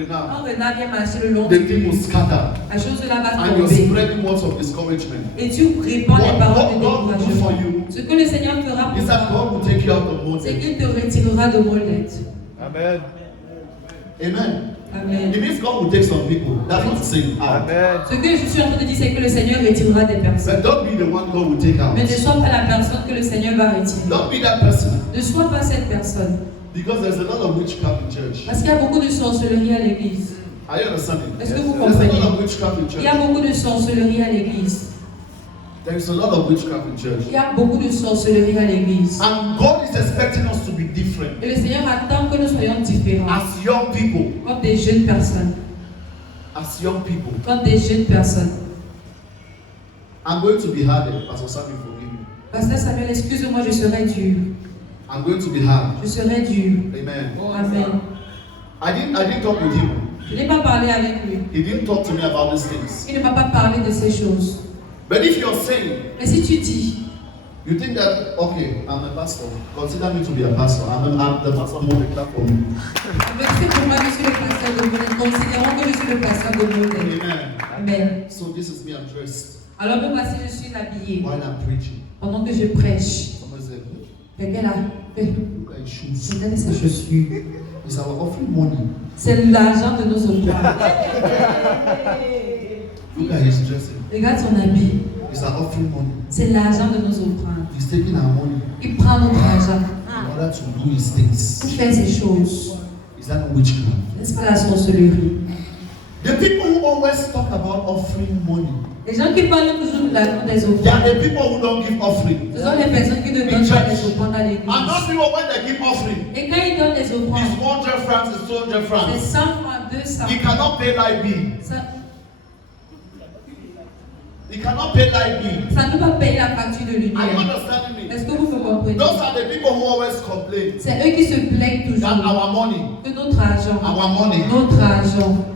Renard, Quand Renard vient marcher le long the du thing will mur, scatter. la chose là va And you're tomber. spreading words of discouragement. Et tu répands les paroles de What God will do for découragement. you Ce que le Seigneur fera is pour that toi, God will take you out of c'est mountain. qu'il te retirera de molette. Amen. Amen. Amen. It means God will take some people. That's what I'm saying. Out. Amen. Ce que je suis en train de dire, c'est que le Seigneur retirera des personnes. But don't be the one God will take out. Mais ne sois pas la personne que le Seigneur va retirer. Don't be that person. Ne sois pas cette personne. Because there's a lot of witchcraft in church. Parce qu'il y a beaucoup de sorcellerie à l'église. Are you understanding? Est-ce que vous There's a comprenez? lot of witchcraft in Il y a church. beaucoup de sorcellerie à l'église. There is a lot of witchcraft in church. Il y a beaucoup de sorcellerie à l'église. And God is expecting us to be different. Et le Seigneur attend que nous soyons différents. As young people. Comme des jeunes personnes. As young people. Comme des jeunes personnes. I'm going to be hard. Pastor Sammy, forgive me. Pasteur Samuel, excuse-moi, je serai dur. I'm going to be hard. Je serai dur. Amen. Amen. I didn't talk with him. Je n'ai pas parlé avec lui. He didn't talk to me about these things. Il ne m'a pas parlé de ces choses. But if you're saying, Mais si tu dis, you think that, okay, I'm a pastor, consider me to be a pastor. I'm the pastor more than that for me. c'est pour moi, je suis le pasteur de Modèle. Considérons que je suis le pasteur de Modèle. Amen. Amen. So this is me, I'm dressed Alors me voici, je suis habillé while I'm preaching. pendant que je prêche. Someone said, Quelqu'un là, look at his shoes. regardez ses chaussures. It's our offering money. C'est l'argent de nos offrandes. Look at his dressing. Regarde son habit. It's our offering money. C'est l'argent de nos offrandes. He's taking our money Il prend notre argent in order to do his pour things. faire ces choses. Is that not witchcraft? N'est-ce pas la sorcellerie? The people who always talk about offering money, Les gens qui parlent toujours de l'argent des they offrandes, are the people who don't give offering. ce sont les personnes qui ne donnent pas les offrandes à l'église. And those people, when they give offering, Et quand ils donnent les it's offrandes, 100 francs, it's 200 c'est francs. 100 francs, 200 He cannot pay light bill. He cannot pay light bill. Ça ne peut pas payer la facture de Are you lumière. understanding me? Est-ce que vous me comprenez? Those are the people who always complain C'est eux qui se plaignent that toujours our money, de notre argent. our money. Notre argent.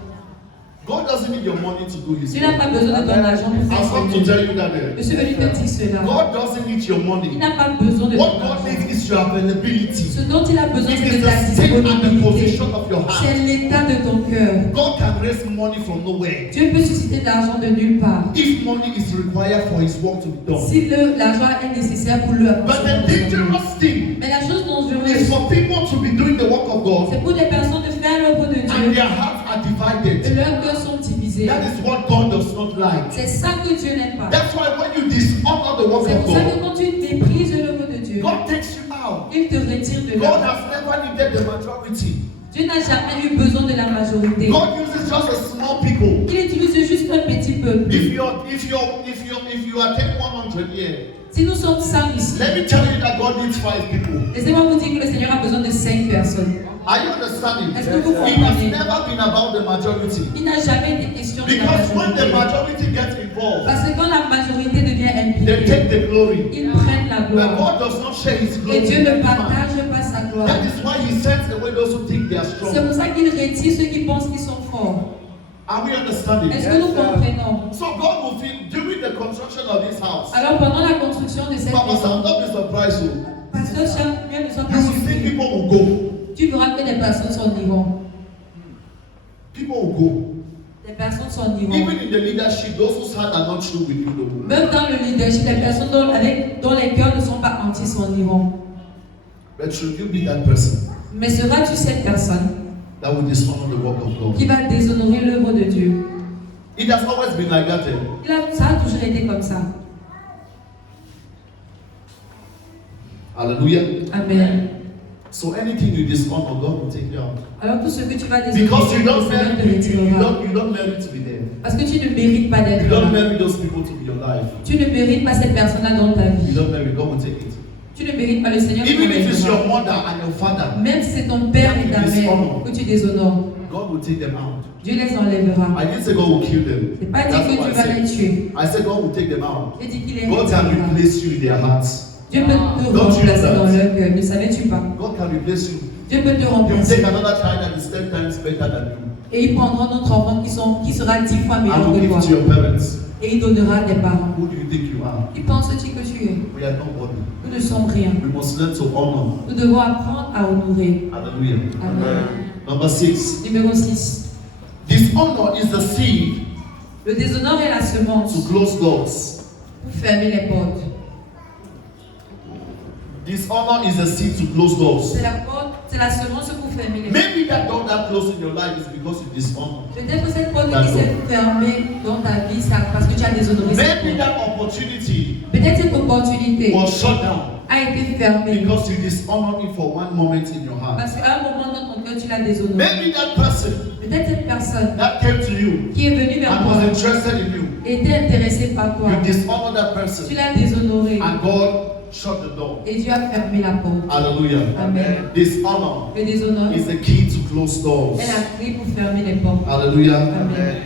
God doesn't need your money to do his Tu n'as work. pas besoin de ton argent pour faire I've son come to œuvre. tell you that Je suis venu te dire cela. God doesn't need your Il money. n'a pas besoin de What ton God argent. needs is your availability. Ce dont il a besoin, It c'est is de ta the state and the disponibilité. position of your C'est heart. l'état de ton cœur. God can raise money from nowhere. Dieu peut susciter de l'argent de nulle part. If money is required for his work to be done. Si l'argent est nécessaire pour le But the dangerous thing Mais la chose is dangereuse, for people to be doing the work of God c'est pour les personnes de faire l'œuvre de and Dieu their hearts are et divided. leurs cœurs sont divisés. That is what God does not like. C'est ça que Dieu n'aime pas. That's why when you dishonor the work C'est of pour ça que God, quand tu méprises l'œuvre de Dieu, God takes you out. il te retire de God là. has never needed the majority. Dieu n'a jamais eu besoin de la majorité. God uses just a small people. Il utilise juste un petit peuple. If you are 100 here, Si nous sommes 100 ici, let me tell you that God needs 5 people. laissez-moi vous dire que le Seigneur a besoin de 5 personnes. Are you understanding? Est-ce que vous It has comprenez? never been about the majority. Il n'a jamais été question de la Because when the majorité. majority gets involved, Parce que quand la majorité devient they impliquée, take the glory. ils prennent la But gloire. God does not share his glory Et Dieu with ne man. partage pas sa gloire. That is why he sends away those who think they are C'est strong. pour ça qu'il retire ceux qui pensent qu'ils sont forts. Are we understanding? Est-ce que nous comprenons? So God will feel during the construction of this house. Alors pendant la construction de cette Papa, maison, I'm not be surprised. Oh. Pasteur Samuel ne soit You pas will see surpris. people will go. Tu verras que des personnes s'en iront. People will go. Des personnes s'en iront. Even in the leadership, those whose hearts are not true with you, they will. Même dans le leadership, les personnes dont les cœurs ne sont pas entiers s'en iront. But should you be that person Mais seras-tu cette personne that will dishonor the work of God? qui va déshonorer l'œuvre de Dieu? It has always been like that. Eh? Ça a toujours été comme ça. Hallelujah. Amen. So anything you dishonor, God will take you out. Alors tout ce que tu vas Because déshonorer, you don't le Seigneur te merit, retirera. you don't merit to be there. Parce que tu ne mérites pas You d'être don't là. merit those people to be your life. Tu ne mérites pas cette personne-là dans ta You vie. don't merit, God will take it. Tu ne mérites pas le Seigneur. Even te if it's retirera. your mother and your father, Même si c'est ton père et ta mère que tu déshonores, God will take them out. Dieu les enlèvera. I didn't say God will kill them. C'est pas dit That's que what tu I vas les said. tuer. I said God will take them out. J'ai dit qu'il les God can retirera. replace you in their hearts. Dieu peut te Don't you remplacer know dans that? leur cœur. Ne savais-tu pas? God can replace you. Dieu peut te You remplacer. take another child that is 10 times better than you. Et il prendra notre enfant qui sera 10 fois meilleur And will que give toi. it to your parents. Et il donnera à tes parents. Who do you think you are? Qui penses-tu que tu es? We are nobody. Nous ne sommes rien. We must learn to honor. Nous devons apprendre à honorer. Hallelujah. Amen. Number 6. Numéro 6. Dishonor is the seed Le déshonneur est la semence to close doors. pour fermer les portes. Dishonor is the seed to close doors. C'est la porte, c'est la semence pour fermer les portes. Maybe that door that closed in your life is because you dishonor. Peut-être que cette porte qui s'est fermée dans ta vie, c'est parce que tu as déshonoré cette Maybe porte. that opportunity Peut-être cette opportunité was shut down a été fermée because you dishonored me for one moment in your heart. parce qu'à un moment dans ton cœur, tu l'as déshonoré. Maybe that person Peut-être cette personne that came to you qui est venue vers and toi was interested in you, était intéressée par toi. you dishonored that Tu person l'as déshonoré and God shut the door. et Dieu a fermé la porte. Hallelujah. Amen. Dishonor Le déshonneur is the key to close doors. est la clé pour fermer les portes. Hallelujah. Amen.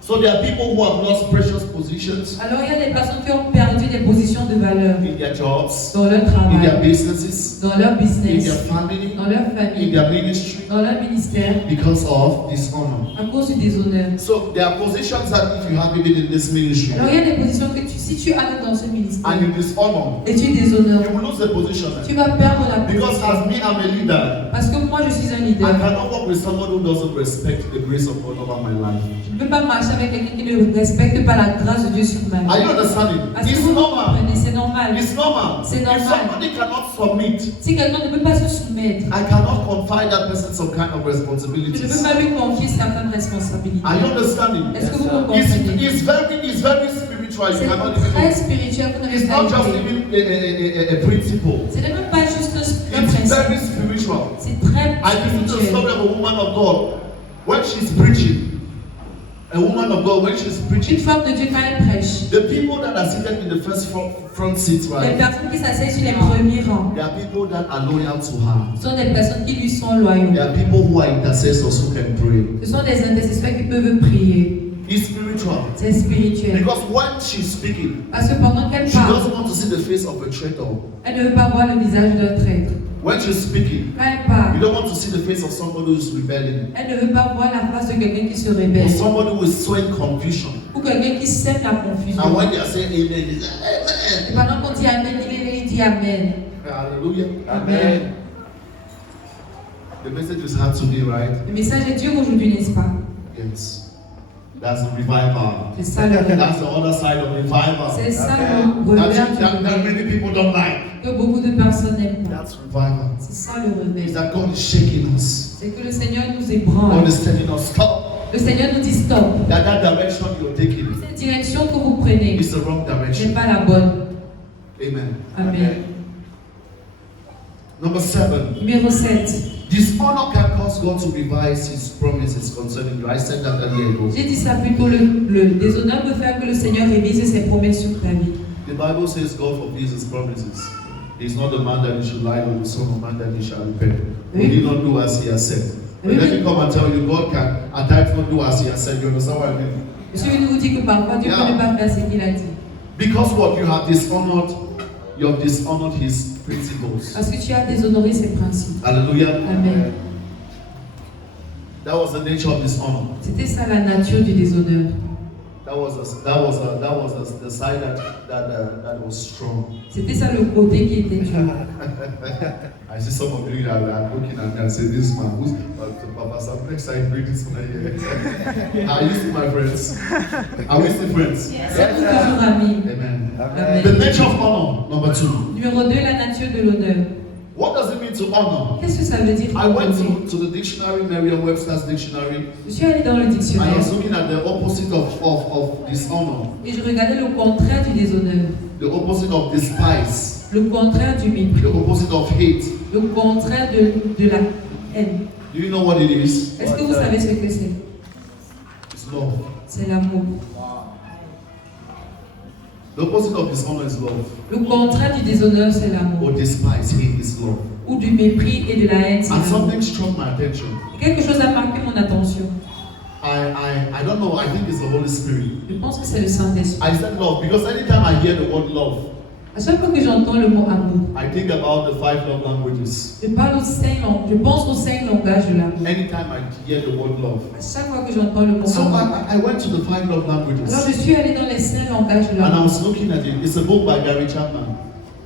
So there are people who have lost precious positions Alors il y a des personnes qui ont perdu des positions de valeur in their jobs, dans leur in their travail, businesses, dans leur in their business, family, dans leur in famille, their ministry dans leur ministère, because of dishonor. à cause du déshonneur. So there are positions that if you have even in this ministry Alors il y a des positions que si tu as dans ce ministère and you dishonor, et tu déshonores, you will lose the position. tu vas perdre la Because position. as me, I'm a leader. Parce que moi je suis un I leader. cannot work with someone who doesn't respect the grace of God over my life. Je ne peux pas marcher avec quelqu'un qui ne respecte pas la grâce de Dieu sur ma Are vie. you understanding? Parce que It's vous normal. comprenez, c'est normal. It's normal. C'est If normal. somebody cannot submit, Si quelqu'un ne peut pas se soumettre, I cannot confide that person some kind of je ne responsibilities. peux pas lui confier certaines responsabilités. Are you understanding? Est-ce que vous me It's, comprenez? it's very spiritual. You C'est cannot even très know. spirituel. Vous n'avez It's pas not just idée. even a principle. Ce n'est même pas juste un It's principe. very spiritual. C'est très I listen to the spirituel. story of a woman of God when she's preaching. A woman of God when she's Une preaching. femme de Dieu quand elle prêche, The people that are seated in the first front seats, les right? personnes qui s'asseyent sur les premiers rangs There are people that are loyal to her. sont des personnes qui lui sont loyaux. There are people who are intercessors who can pray. Ce sont des intercesseurs qui peuvent prier. It's spiritual. C'est spirituel. Because when she's speaking, Parce que pendant qu'elle she parle, doesn't want to see the face of a traitor. elle ne veut pas voir le visage d'un traître. When she's speaking, Quand elle you parle, don't want to see the face of somebody who's rebelling. elle ne veut pas voir la face de quelqu'un qui se Or rebelle somebody who is sowing confusion. ou quelqu'un qui sème la And confusion. when they are saying amen, it's Et amen. pendant qu'on dit Amen, il dit Amen. Hallelujah. Amen. The message is hard today, right? Le message est dur aujourd'hui, n'est-ce pas? Yes. That's the revival. C'est ça le revers. That's the other side of revival. C'est ça le That, revers that many people don't like. que beaucoup de personnes n'aiment pas. That's revival. C'est ça le Is revers. that God is shaking us. C'est que le Seigneur nous God ébranle. is telling us, stop. Le Seigneur nous dit stop. That direction you're taking Cette direction que vous prenez is the wrong n'est direction. pas la bonne. Amen. Amen. Number 7. Numéro 7. Dishonor can cause God to revise His promises concerning you. I said that earlier ago. J'ai dit ça plutôt, le déshonneur peut faire que le Seigneur révise ses promesses sur ta vie. The Bible says God fulfills His promises. He's not the man that He should lie, or the son of man that He shall repent. Will He not do as He has said? But let me come and tell you, God can at times not do as He has said. You understand what I mean? Je suis venu vous dire que parfois Dieu peut ne pas faire ce qu'il a dit. Because what you have dishonored His principles. Parce que tu as déshonoré ses principes. Hallelujah. Amen. That was the nature of dishonor. C'était ça la nature du déshonneur. That was the side that was strong. C'était ça le côté qui était dur. I see some of you that are looking at me and say, "This man, who's Papa Sam? Next time, bring this man here." Are you still my friends? Are we still friends? C'est pour toujours amis. Amen. Amen. The nature of honor, number 2. Numéro 2, la nature de l'honneur. What does it mean to honor? Qu'est-ce que ça veut dire? I went honorer? to the dictionary, Merriam-Webster's dictionary, Je suis allée dans le and I dictionnaire was looking at the opposite of dishonor, et je regardais le contraire du déshonneur, the opposite of despise, le contraire du mépris, the opposite of hate. le contraire de la haine. Do you know what it is? Est-ce que vous savez ce que c'est? It's love. C'est l'amour. The opposite of dishonor is love. Le contraire du déshonneur, c'est l'amour. Or despise, hate is love. Ou du mépris et de la haine, c'est And l'amour. something struck my attention. Quelque chose a marqué mon attention. I don't know, I think it's the Holy Spirit. Je pense que c'est le Saint-Esprit. I said love because anytime I hear the word love, À chaque fois que j'entends le mot amour, I think about the 5 love languages. je pense aux 5 langages de l'amour. Anytime I hear the word love. À chaque fois que j'entends le mot So amour. I went to the 5 love Alors languages. je suis allée dans les 5 langages de And I l'amour. was looking at it. It's a book by Gary Chapman.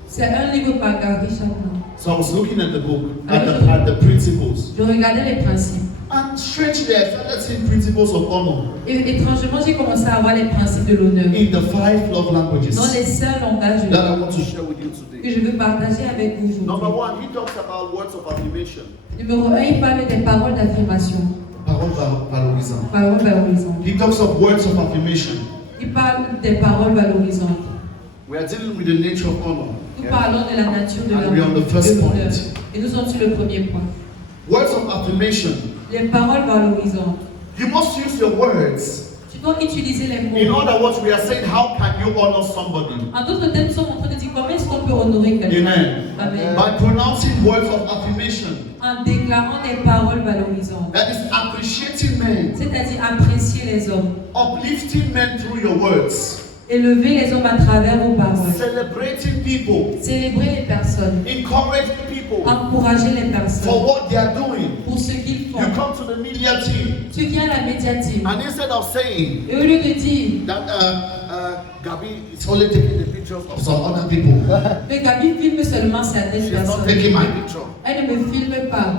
C'est un livre par Gary Chapman. So I was looking at the book, at the principles. Je regardais les principes. And strangely, I started seeing principles of honor Et étrangement, j'ai commencé à avoir les principes de l'honneur in the 5 love languages dans les seuls langages that I want to share with you today. que je veux partager avec vous Number aujourd'hui. 1, he talks about words of affirmation. Numéro 1, il parle des paroles d'affirmation, Paroles valorisantes. paroles valorisantes. He talks of words of affirmation. Il parle des paroles valorisantes. We are dealing with the nature of honor. Nous parlons de la nature de And we are on the first l'honneur. point. Et nous sommes sur le premier point. Words of affirmation. Les paroles valorisantes. You must use your words. Tu dois utiliser les mots. In other words, we are saying, how can you honor somebody? En d'autres termes, nous sommes en train de dire comment est-ce qu'on peut honorer quelqu'un. Amen. Amen. By pronouncing words of affirmation. En déclarant des paroles valorisantes. That is appreciating men. C'est-à-dire apprécier les hommes. Uplifting men through your words. Élever les hommes à travers vos paroles. Celebrating people. Célébrer les personnes. Encouraging people Encourager les for personnes what they are doing. pour ce qu'ils You font. come to the media team. Tu viens à la médiatique. And instead of saying Et au lieu de dire that Gabi is only taking the pictures of some other people, que Gabi filme seulement certaines she's not personnes, taking my picture. elle ne me filme pas.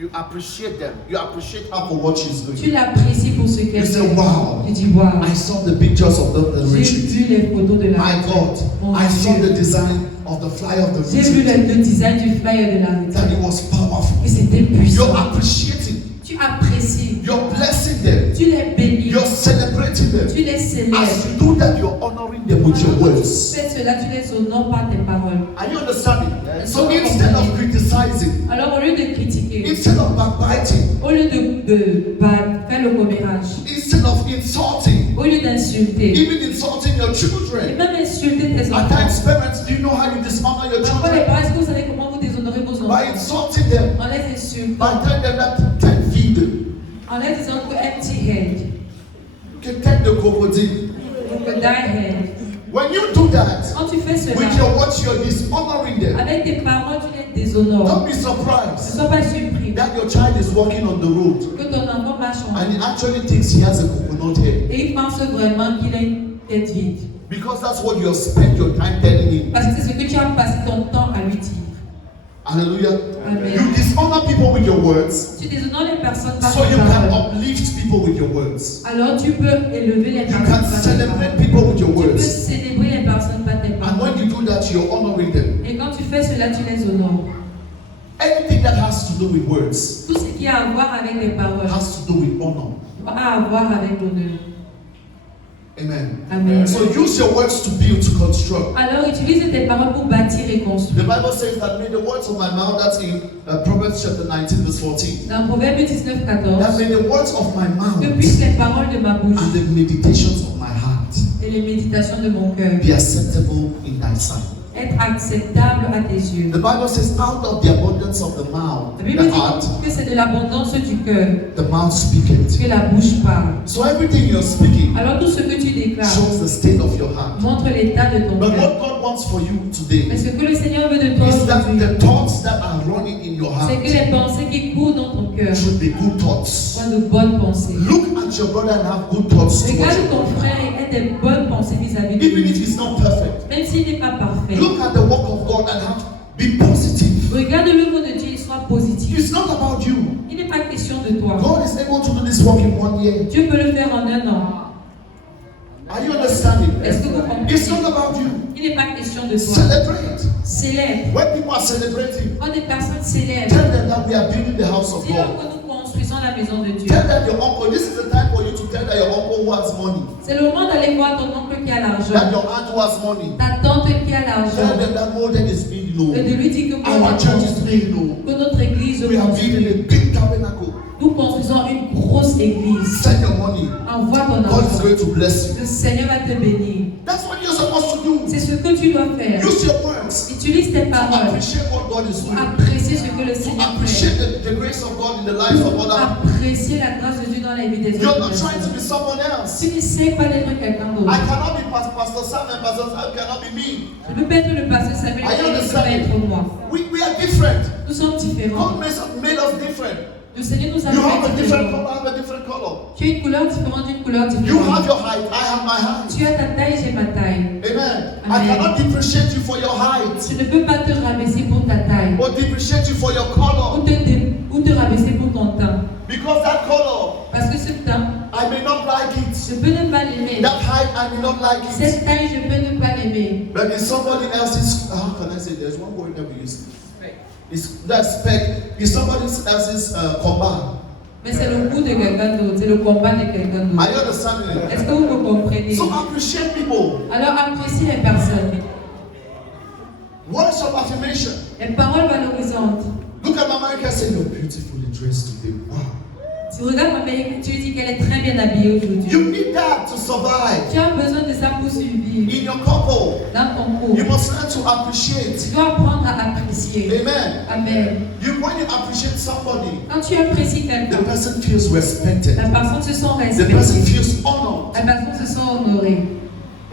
You appreciate them. You appreciate her for what she's Tu doing. l'apprécies pour ce You qu'elle say, fait. wow, Tu dis waouh. I saw the pictures of the J'ai retreat. vu les photos de la My God, Mon I saw Dieu. the design of the flyer of the J'ai vu retreat. le design du flyer de la That retraite. it was powerful. Et c'était You're puissant. appreciating. Tu apprécies. You're blessing them. Tu les bénis. You're celebrating them. Tu les célèbres. As you do that, you're honoring them with your Quand tu words. fais cela, tu les honores par tes paroles. Are you understanding? So instead of criticizing, Alors au lieu de critiquer, instead of backbiting, au lieu de faire le commérage, instead of insulting, au lieu d'insulter, even insulting your et children. même insulter tes At enfants. times, parents, do you know how you dishonor your Parfois les children? parents, est-ce que vous savez comment vous déshonorez vos enfants? By insulting them, En les insultant, by telling them that take feed, en les disant que empty head, que take the crocodile. ou que die head. When you do that, Quand tu fais with cela, your words, you're dishonoring them. avec tes paroles, tu les déshonores. Don't be Ne surprised sois pas surpris that your child is walking on the road que ton enfant marche en and he actually thinks he has a coconut head. et il pense vraiment qu'il a une tête vide. Because that's what you have spent your time telling him. Parce que c'est ce que tu as passé ton temps à lui dire. Hallelujah. Amen. You dishonor people with your words, Tu déshonores les personnes par so tes you can paroles. uplift people with your words. Alors tu peux élever les You personnes can par tes celebrate paroles. people with your Tu peux words. célébrer les personnes par tes And paroles. when you do that, you're honoring them. Et quand tu fais cela, tu les honores. Anything that has to do with words Tout ce qui a à voir avec les paroles has to do with honor. a à voir avec l'honneur. Amen. Amen. So use your words to build, to construct. Alors utilise tes paroles pour bâtir et The construire. Bible says that may the words of my mouth, that's in Proverbs chapter 19, verse 14. Dans Proverbe 19, That 14, may the words of my mouth que puissent les paroles de ma bouche and the meditations of my heart et les méditations de mon cœur be acceptable in thy sight. être acceptables à tes yeux. The Bible says, out of the abundance of the mouth, La Bible the heart, dit que c'est de l'abondance du cœur the mouth speaketh. que la bouche parle. So everything you're speaking Alors tout ce que tu déclares shows the state of your heart. montre l'état de ton But cœur. what God wants for you today Mais ce que le Seigneur veut de toi is that aujourd'hui, the thoughts that are running in your c'est heart que les pensées qui courent dans ton cœur should be good thoughts. soient de bonnes pensées. Look at your brother and have good thoughts towards Regarde him. ton frère et aie des bonnes pensées vis-à-vis de Even lui. if he's not perfect. Même s'il n'est pas parfait. Look at the work of God and be positive. Regarde l'œuvre de Dieu et sois positif. It's not about you. Il n'est pas question de toi. God is able to do this work in 1 year. Dieu peut le faire en un an. Are you understanding? Est-ce que vous comprenez? It's not about you. Il n'est pas question de toi. Celebrate. Célèbre. When people are celebrating, Quand des personnes célèbrent, tell them that we are building the house of dis-leur God. que nous construisons la maison de Dieu. Tell them your uncle, this is the time for you to tell that your uncle who has money, C'est le moment d'aller voir ton oncle qui a that l'argent, your aunt who has money. ta tante qui a Tell l'argent, them that Molden is being low. et de lui dire que Our church is being low. notre église We are building construit. a big tabernacle. Nous construisons une grosse église. Send your money. Envoie ton God is argent. going to bless you. Le Seigneur va te bénir. That's what you're supposed to do. C'est ce que tu dois faire. Use your words Utilise tes to paroles appreciate what God is pour doing. apprécier ce que le To Seigneur fait. appreciate the grace of God in the lives of others. Apprécier la grâce de Dieu dans la vie des You're autres not trying to personnes. be someone else. Tu n'essaies pas d'être quelqu'un d'autre. I cannot be Pastor Sam and Pastor Sam cannot be me. Je ne peux pas être le pasteur Samuel Are you et ne peux pas understanding? être moi. We are different. Nous sommes différents. God made us different. Le Seigneur nous a You have a fait different différents. color, I have a different color. Tu as une couleur différente d'une couleur You différente. have your height, I have my height. Tu as ta taille, j'ai ma taille. Amen. I Amen. cannot depreciate you for your height Je ne peux pas te rabaisser pour ta taille or depreciate you for your color ou te rabaisser pour ton teint. because Je peux ne pas l'aimer. That height, I may not like it. Cette taille, je peux ne pas l'aimer. But in somebody else's, how can I say, there's one word that we use. It's that spec. In somebody else's combat. Mais c'est le goût de quelqu'un d'autre, c'est le combat de quelqu'un d'autre. Are you understanding it? Est-ce que vous me comprenez? So appreciate people. Alors apprécie les personnes. Words of affirmation. Les paroles valorisantes. Look at my mic and say, you're beautifully dressed today. Wow. Tu regardes ma mère, tu lui dis qu'elle est très bien habillée aujourd'hui. You need that to survive. Tu as besoin de ça pour survivre. In your couple, Dans ton you couple, must learn to appreciate. tu dois apprendre à apprécier. Amen. Amen. When you appreciate somebody, Quand tu apprécies the quelqu'un, person feels respected. la personne se sent The person respectée. feels honored. La personne se sent honorée.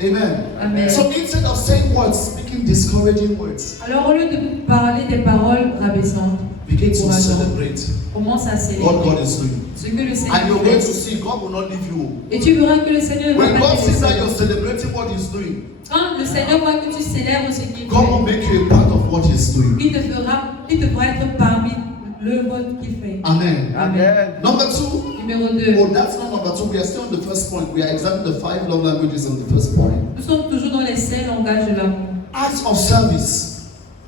Amen. Amen. So instead of saying words, speaking discouraging words, Alors au lieu de parler des paroles rabaissantes, begin to décourageantes, celebrate commence à what célébrer God is doing. ce que le And Seigneur you're going to fait. see God will not leave you. Et tu verras que le Seigneur ne va When pas God te sees that laisser. you're celebrating what He's doing, Quand le Seigneur voit que tu célèbres ce qu'il God will fait, make you a part of what He's doing. il te fera être parmi l'œuvre qu'il fait. Amen. Amen. Number two. Numéro 2. Oh, that's not number two. We are still on the first point. We are examining the 5 love languages on the first point. Nous sommes toujours dans les 5 langages de l'amour. Acts of service.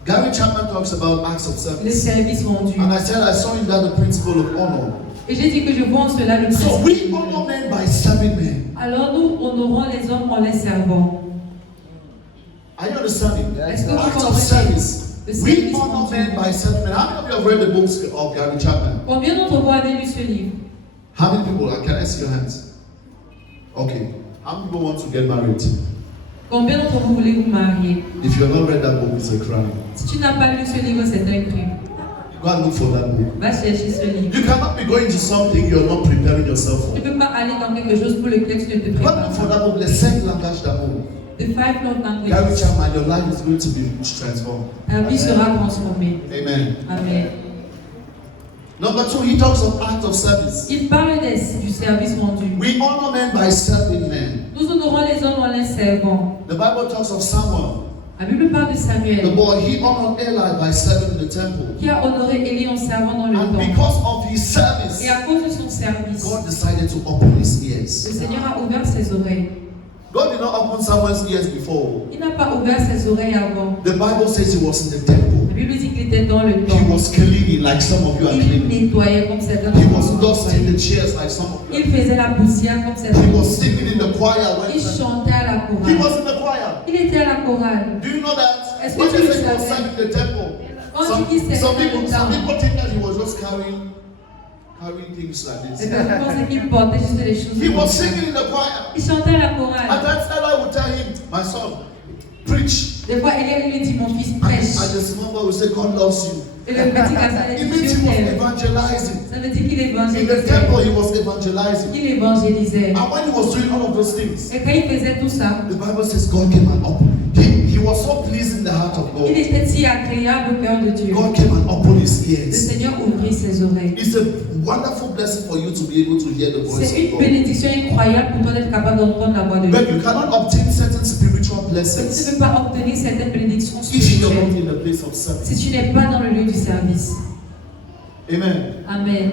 Gary Chapman talks about acts of Les service. services rendus. And I said I saw in that the principle of honor. Et j'ai dit que je vois en cela le So principe. we honor men by serving men. Alors nous honorons les hommes en les servant. Are you understanding? Est-ce que vous Acts of comprenez? service. Le We service honor rendu. men by serving men. How many of you have read the books of Gary Chapman? Combien d'entre vous avez lu ce livre? How many people? Can I see your hands? Okay. How many people want to get married? Combien d'entre vous voulez vous marier? If you have not read that book, it's a crime. Si tu n'as pas lu ce livre, c'est un crime. Go and look for that book. Va chercher ce livre. You cannot be going to something you're not preparing yourself for. Tu ne peux pas aller dans quelque chose pour lequel tu ne te Go and prépares look for pas. that book. The same language d'amour. The 5 love Gary languages. Chapman, your life is going to be transformed. Ta vie sera transformée. Amen. Amen. Number 2, he talks of act of service. Il parle du service rendu. We honor men by serving men. Nous honorons les hommes en les servant. The Bible talks of Samuel. La Bible parle de The Samuel, boy, he honored Eli by serving in the temple. qui a honoré Élie en servant dans le And temple. because of his service, Et à cause de son service, God decided to open his le ears. Seigneur a ouvert ses oreilles. God did not open Samuel's ears before. Il n'a pas ouvert ses oreilles avant. The Bible says he was in the temple. La Bible dit qu'il était dans le He temple. was cleaning like some of you are Il cleaning. nettoyait comme certains He d'entre was vous dusting the nettoyaient. chairs like some of you. Il faisait la poussière comme certains He d'entre was vous. singing in the choir. Il chantait à la He chorale. was in the choir. Il était à la chorale. Do you know that? Est-ce que When tu they le say he was savais? serving the temple, Quand some tu dis c'est people temple, think that he was just carrying things like c'est this. parce que vous pensez qu'il portait juste des choses. He was singing in the choir. Il chantait à la And chorale. then Eli would tell him, my son, preach. Des fois, Élie lui dit, mon fils And prêche. the small boy would say, God loves you. Et le petit garçon It lui means dit, he Dieu was t'aime. evangelizing. Ça veut dire qu'il In the évangélisait. temple, he was evangelizing. Il évangélisait. And when he was doing all of those things, Et quand il faisait tout ça, the Bible says God came and opened. He was so pleased in the heart of il God. était si agréable au cœur de Dieu. God came and opened his Le ears. Seigneur ouvrit ses oreilles. It's a wonderful blessing for you to be able to hear the voice C'est of une God. bénédiction incroyable pour toi d'être capable d'entendre la voix de Dieu. But you cannot obtain certain spiritual Tu ne blessings peux pas obtenir certaines bénédictions if you're not spirituelles in the place of service. si tu n'es pas dans le lieu du service. Amen. Amen.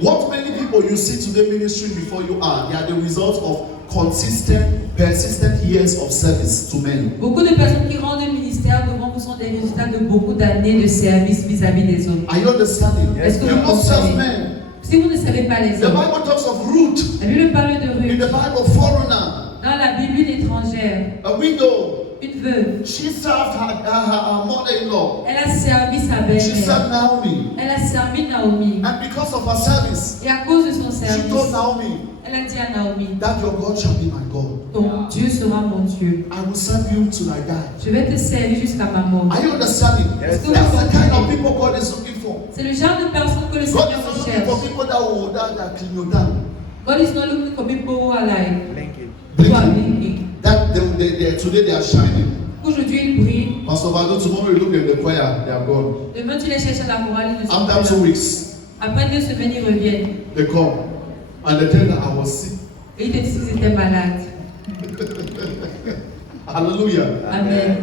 What many people you see today ministering before you are, they are the result of consistent, persistent years of service to men. Beaucoup de personnes qui rendent le ministère devant vous sont des résultats de beaucoup d'années de service vis-à-vis des autres. Are you understanding? Est-ce que You vous must serve comprenez? men. Si vous ne savez pas les The hommes, Bible talks of Ruth. la Bible parle de In Ruth. the Bible, foreigner, Dans la Bible, une étrangère, a widow. une veuve, She served her mother-in-law. elle a servi sa She belle-mère. served Naomi. Elle a servi Naomi. And because of her service, Et à cause de son she service, told Naomi elle a dit à Naomi, that your God shall be my God. ton Dieu sera mon Dieu. I will serve you till I die. Je vais te servir jusqu'à ma mort. Are you understanding? Yes, That's the kind of people God is looking for. C'est le genre de personne que le God Seigneur is not recherche. looking for people that clean you down. God is not looking for people who are like, Blinking. who are blinking. That today they are shining. Aujourd'hui, ils brillent. Pastor Vado, tomorrow you look at the choir, they are gone. Demain, tu les cherches à la chorale, ils ne sont After pas 2 là. weeks, Après 2 semaines, ils reviennent. they come. And they tell that I was sick. Et ils te disent qu'ils étaient malades. Hallelujah. Amen.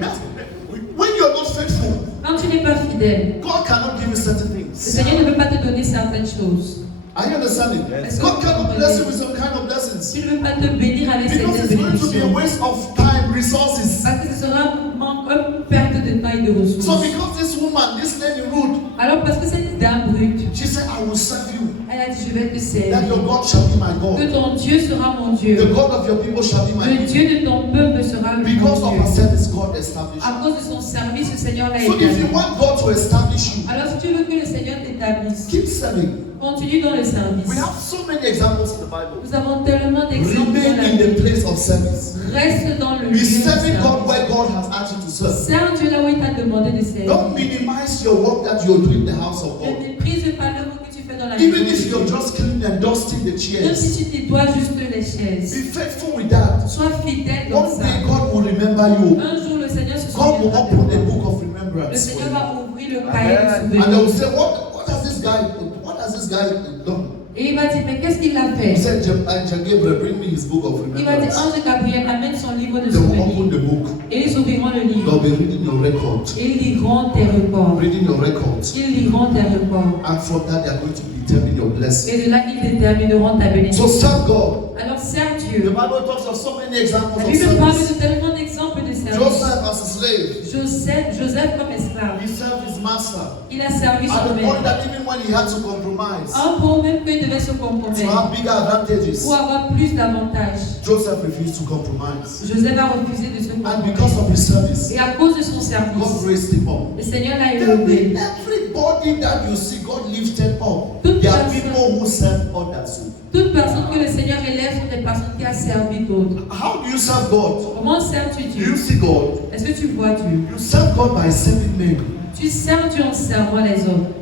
When you're not faithful, Quand tu n'es pas fidèle, God cannot give you certain le things. Seigneur ne peut pas te donner certaines choses. Are you understanding? Yes. God cannot bless you with some kind of blessings. Dieu ne veut pas te bénir avec Because cette it's going to be a bénédiction. waste of time, resources. Parce que ce sera une perte de temps et de ressources. So because this woman, this lady Ruth, Alors parce que cette dame brute, she said, I will serve you. elle a dit je vais te That servir. your God shall be my Que God. ton Dieu sera mon Dieu. The God of your people shall be my Le God. Dieu de ton peuple sera le Because of mon her Dieu. service, God established À you. cause de son service, le Seigneur l'a So if you établi. want God to establish you, Alors si tu veux que le Seigneur t'établisse, keep serving. continue dans le service. We have so many examples in the Bible. Nous avons tellement d'exemples dans la Remain in the Bible. place of service. Reste dans le Be lieu de serving God service. where God has asked you to serve. Sers Dieu là où il t'a demandé de servir. Don't minimize your work that you're doing in the house of Ne God. méprise pas l'œuvre que tu fais dans la maison. Even de if Dieu. you're just cleaning and dusting the Même chairs, si tu nettoies juste les chaises. be faithful with that. Sois fidèle dans One ça. day God will remember you. Un jour le Seigneur se God will souviendra de open the toi. book of Le remembrance. Seigneur for you. va ouvrir le cahier de And they will souvenirs. say, what has this guy done? Et il va dire, mais qu'est-ce qu'il a He fait? said, Angel Gabriel, bring me his book of Il va dire, remembrance. Ange Gabriel, amène son livre de They will open souvenirs. the book. Et ils ouvriront le livre. They'll be reading your record. Et ils liront tes records. Reading your records. Ils liront tes records. And from that, they are going to determine your blessing. Et de là, ils détermineront ta So bénédiction. serve God. Alors, sers The Dieu. Bible talks of so many examples La of Bible parle service. de tellement d'exemples de service. Joseph as a slave. Joseph comme esclave. He served his master. Il a servi At son the point maître. that even when he had to compromise Un point même qu'il devait se to compromettre have bigger advantages, pour avoir plus d'avantages. Joseph refused to compromise. Joseph a refusé de se And because compromettre. of his service, Et à cause de son God service, raised him up. le Seigneur l'a élevé. Everybody that you see, God lifted up. Toute There are personne- people who serve others. Toute personne que le Seigneur élève sont des personnes qui a servi d'autres. How do you serve God? Comment sers-tu Do you Dieu? see God? Est-ce que tu vois Dieu? You serve God by serving men. Tu sers Dieu en servant les autres.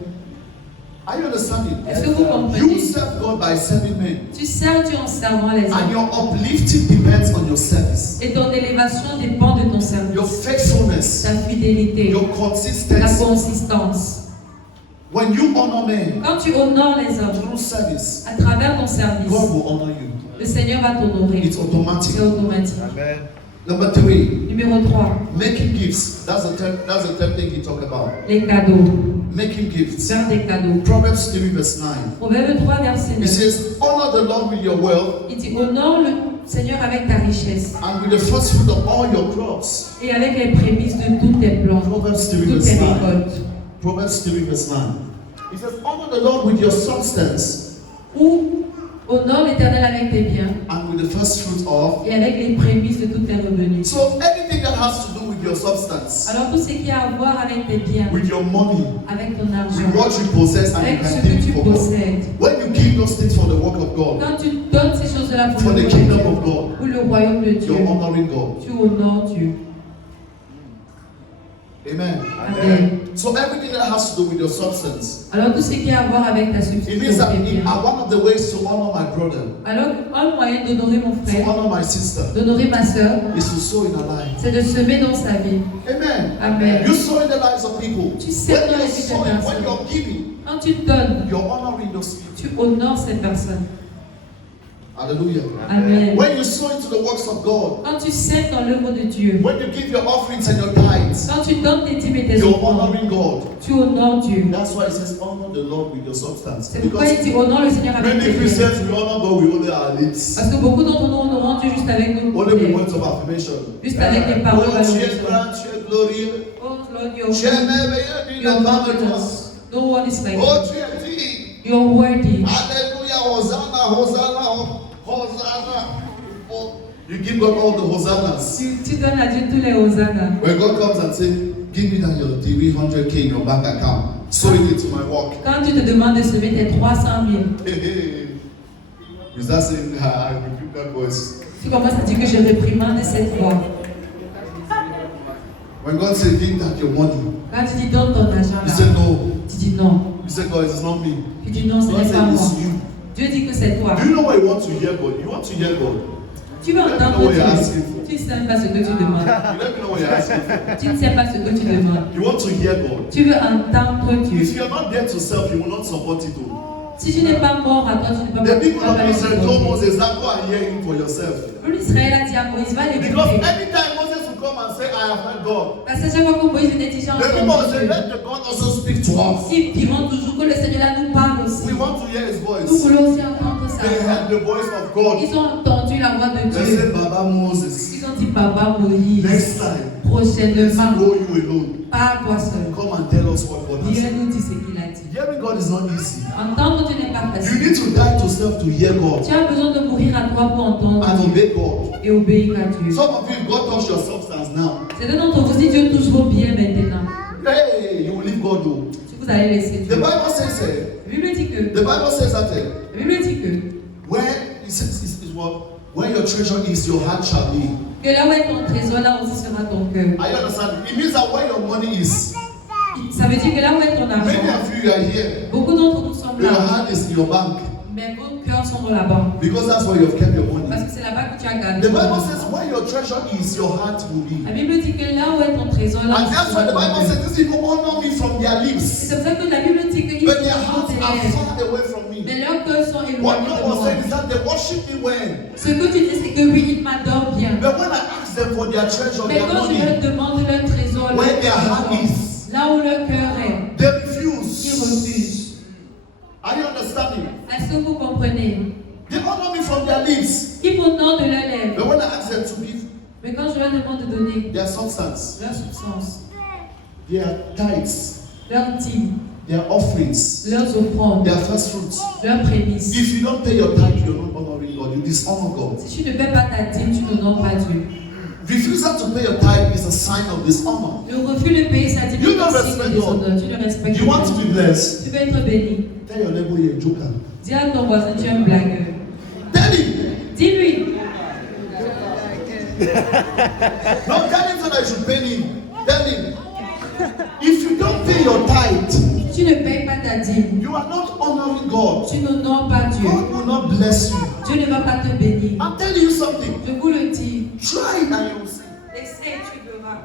Are you understanding? Est-ce que vous You comprenez? serve God by serving men. Tu sers Dieu en servant les And autres. your uplifting depends on your service. Et ton élévation dépend de ton Your service, faithfulness. ta fidélité, Your ta consistency. consistance. When you honor men Quand tu honores les autres through service, à travers ton service, God will honor you. le Seigneur va t'honorer. It's automatic. C'est automatique. Amen. Number 3, Numéro 3, making gifts. That's the third thing he talked about. les cadeaux. Making gifts. Faire des cadeaux. Proverbs 3 verse 9. Proverbe 3, verset It 9. says, honor the Lord with your wealth Il dit, honore le Seigneur avec ta richesse and with the first fruit of all your crops. et avec les prémices de tous tes plans, Proverbs 3 toutes verse tes 9. récoltes. Proverbs 3 verse 9. It says, honor the Lord with your substance Ou honore l'Éternel avec tes biens and with the first fruit of. et avec les prémices de tous tes revenus. So anything that has to do with your substance, Alors tout ce qui a à voir avec tes biens, with your money, avec ton with argent, what you possess and you avec ce can que give tu for God. possèdes, When you give those things for the work of God, quand tu donnes ces choses-là pour for le the royaume de kingdom Dieu, of God, pour le royaume de Dieu, you're honoring God. tu honores Dieu. Amen. Amen. So everything that has to do with your substance. Alors tout ce qui a à voir avec ta It substance, means that tes biens. one of the ways to honor my brother, Alors un moyen d'honorer mon to frère, honor my sister, d'honorer ma soeur, is to sow in her life. c'est de semer dans sa vie. Amen. Amen. You sow in the lives of people. Tu sèmes dans When les you're vies des sowing, when personnes. you're giving, Quand tu donnes, you're honoring those people. tu honores ces personnes. Hallelujah. Amen. When you sow into the works of God, Quand tu sèmes dans l'œuvre de Dieu, when you give your offerings and your tithes, quand tu donnes tes dîmes et tes you're offrandes, honoring God. tu honores Dieu. That's why it says honor the Lord with your substance. C'est pourquoi Because il dit honore le Seigneur avec many tes biens. Christians will honor God with only our lips, Parce que beaucoup d'entre nous honorons Dieu juste avec nos only with lèvres, words of affirmation. juste avec les Oh, paroles tu es valorisées. grand, tu es glorieux. Oh Lord, you're Tu es good. merveilleux, nul You're n'est pas comme toi. marvelous. No one is like Oh, you. tu es digne. You're worthy. Alléluia, Hosanna, Hosanna, Hosanna. Oh, you give God all the hosannas. Tu donnes à Dieu tous les hosannas. When God comes and says, give me that your 300K in your bank account, sow it into my work. Quand tu te demandes de semer tes 300 000, Hey, hey. Is that saying, I rebuke that voice? tu commences à dire que je réprimande cette voix. When God says, give that your money, Quand tu dis donne ton argent you là, say, no. tu dis non. You say, God, it's not me. Tu dis non, ce God n'est pas said, moi. it's you. Dieu dit que c'est toi. Do you know what you want to hear God? You want to hear God. Tu veux know entendre what you're Dieu. asking for. Tu ne sais pas ce que tu demandes. You let me know what you're asking for. Tu ne sais pas ce que tu demandes. You want to hear God. Tu veux entendre Dieu. If you're not there to serve, you will not support it. Oh. Si tu n'es pas mort à toi, tu ne peux The pas people of le Israel told supporter. Moses that go and hear him for yourself. L'Israël a dit à Moïse, va Because l'écouter. anytime Moses will come and say, I have heard God, Parce que chaque fois que Moïse venait dire, j'ai the people will entendu say, Dieu. let the God also speak to us. Ils diront toujours que le Seigneur là nous parle aussi. We want to hear his Nous voice. voulons aussi entendre sa They voix. heard the voice of God. Ils ont entendu la voix de They Dieu. said, Baba Moses, Ils ont dit, Papa Moïse, next time, prochainement, go you alone. pas toi seul. Come and tell us what God has said. Viens nous dire ce qu'il a dit. Hearing God is not easy. Entendre Dieu n'est pas You facile. need to die to self to hear God Tu as besoin de mourir à toi pour entendre and Dieu obey God. et obéir à Dieu. Some of you, God touch your substance now. Certains d'entre vous, si Dieu touche vos biens maintenant, Hey, you will leave God though. si vous allez laisser The Dieu. Bible says, La Bible dit que, the Bible says that la Bible dit que where your treasure is, your heart shall be. là où est ton trésor, là aussi sera ton cœur. Are you understanding? It means that where your money is, Ça veut dire que là où est ton many argent, of you are here, beaucoup d'entre nous sommes your là, heart is in your bank mais vos cœurs sont dans la banque. because that's where you've kept your money. Parce que c'est là-bas que tu as gardé. The ton Bible argent. says where your treasure is, your heart will be. La Bible dit que là où est ton trésor, là And aussi that's why sera the ton Bible cœur. says these people honor me from their Et lips, c'est pour ça que la Bible dit qu'ils but their sont hearts des are lèvres, far away from me. mais leurs cœurs sont What éloignés God de was moi. saying is that they worship me when. Ce que tu dis, c'est que oui, ils m'adorent bien. But when I ask them for their treasure, Mais their quand je money, leur demande leur trésor, where their heart leur is, là où leur cœur est, they ils refuse. refusent. Are you understanding? Est-ce que vous comprenez? They honor me from their lips. Ils m'honorent de leurs lèvres. But when I ask them to give Mais quand je leur demande de donner their substance, leur substance, their tithes, leur dîme, their offerings, leurs offrandes, their first fruits, leurs prémices, if you don't pay your tithe, you're not honoring God. You dishonor God. si tu ne paies pas ta dîme, tu n'honores pas Dieu. Refusal to pay your tithe is a sign of dishonor. Le refus de payer sa dîme You est don't un signe respect de déshonneur. Tu ne respectes You want to pas. be blessed? Tu veux être béni. Tell your neighbor you're a joker. Dis à ton voisin, tu es un blagueur. Tell him. Dis-lui. No, tell him so that you should pay him. Tell him. If you don't pay your tithe, Si tu ne payes pas ta dîme, you are not honoring God. tu n'honores pas Dieu. God will not bless you. Dieu ne va pas te bénir. I'm telling you something. Je vous le dis. Try it and you will see. Essaye, tu verras.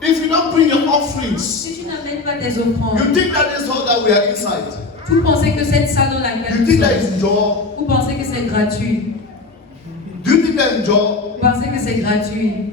If you don't bring your offerings, Si tu n'amènes pas tes offrandes, you think that is all that we are inside. vous pensez que cette salle dans laquelle You nous think that sommes, is joy. vous pensez que c'est gratuit. Do you think that is joy? Vous pensez que c'est gratuit.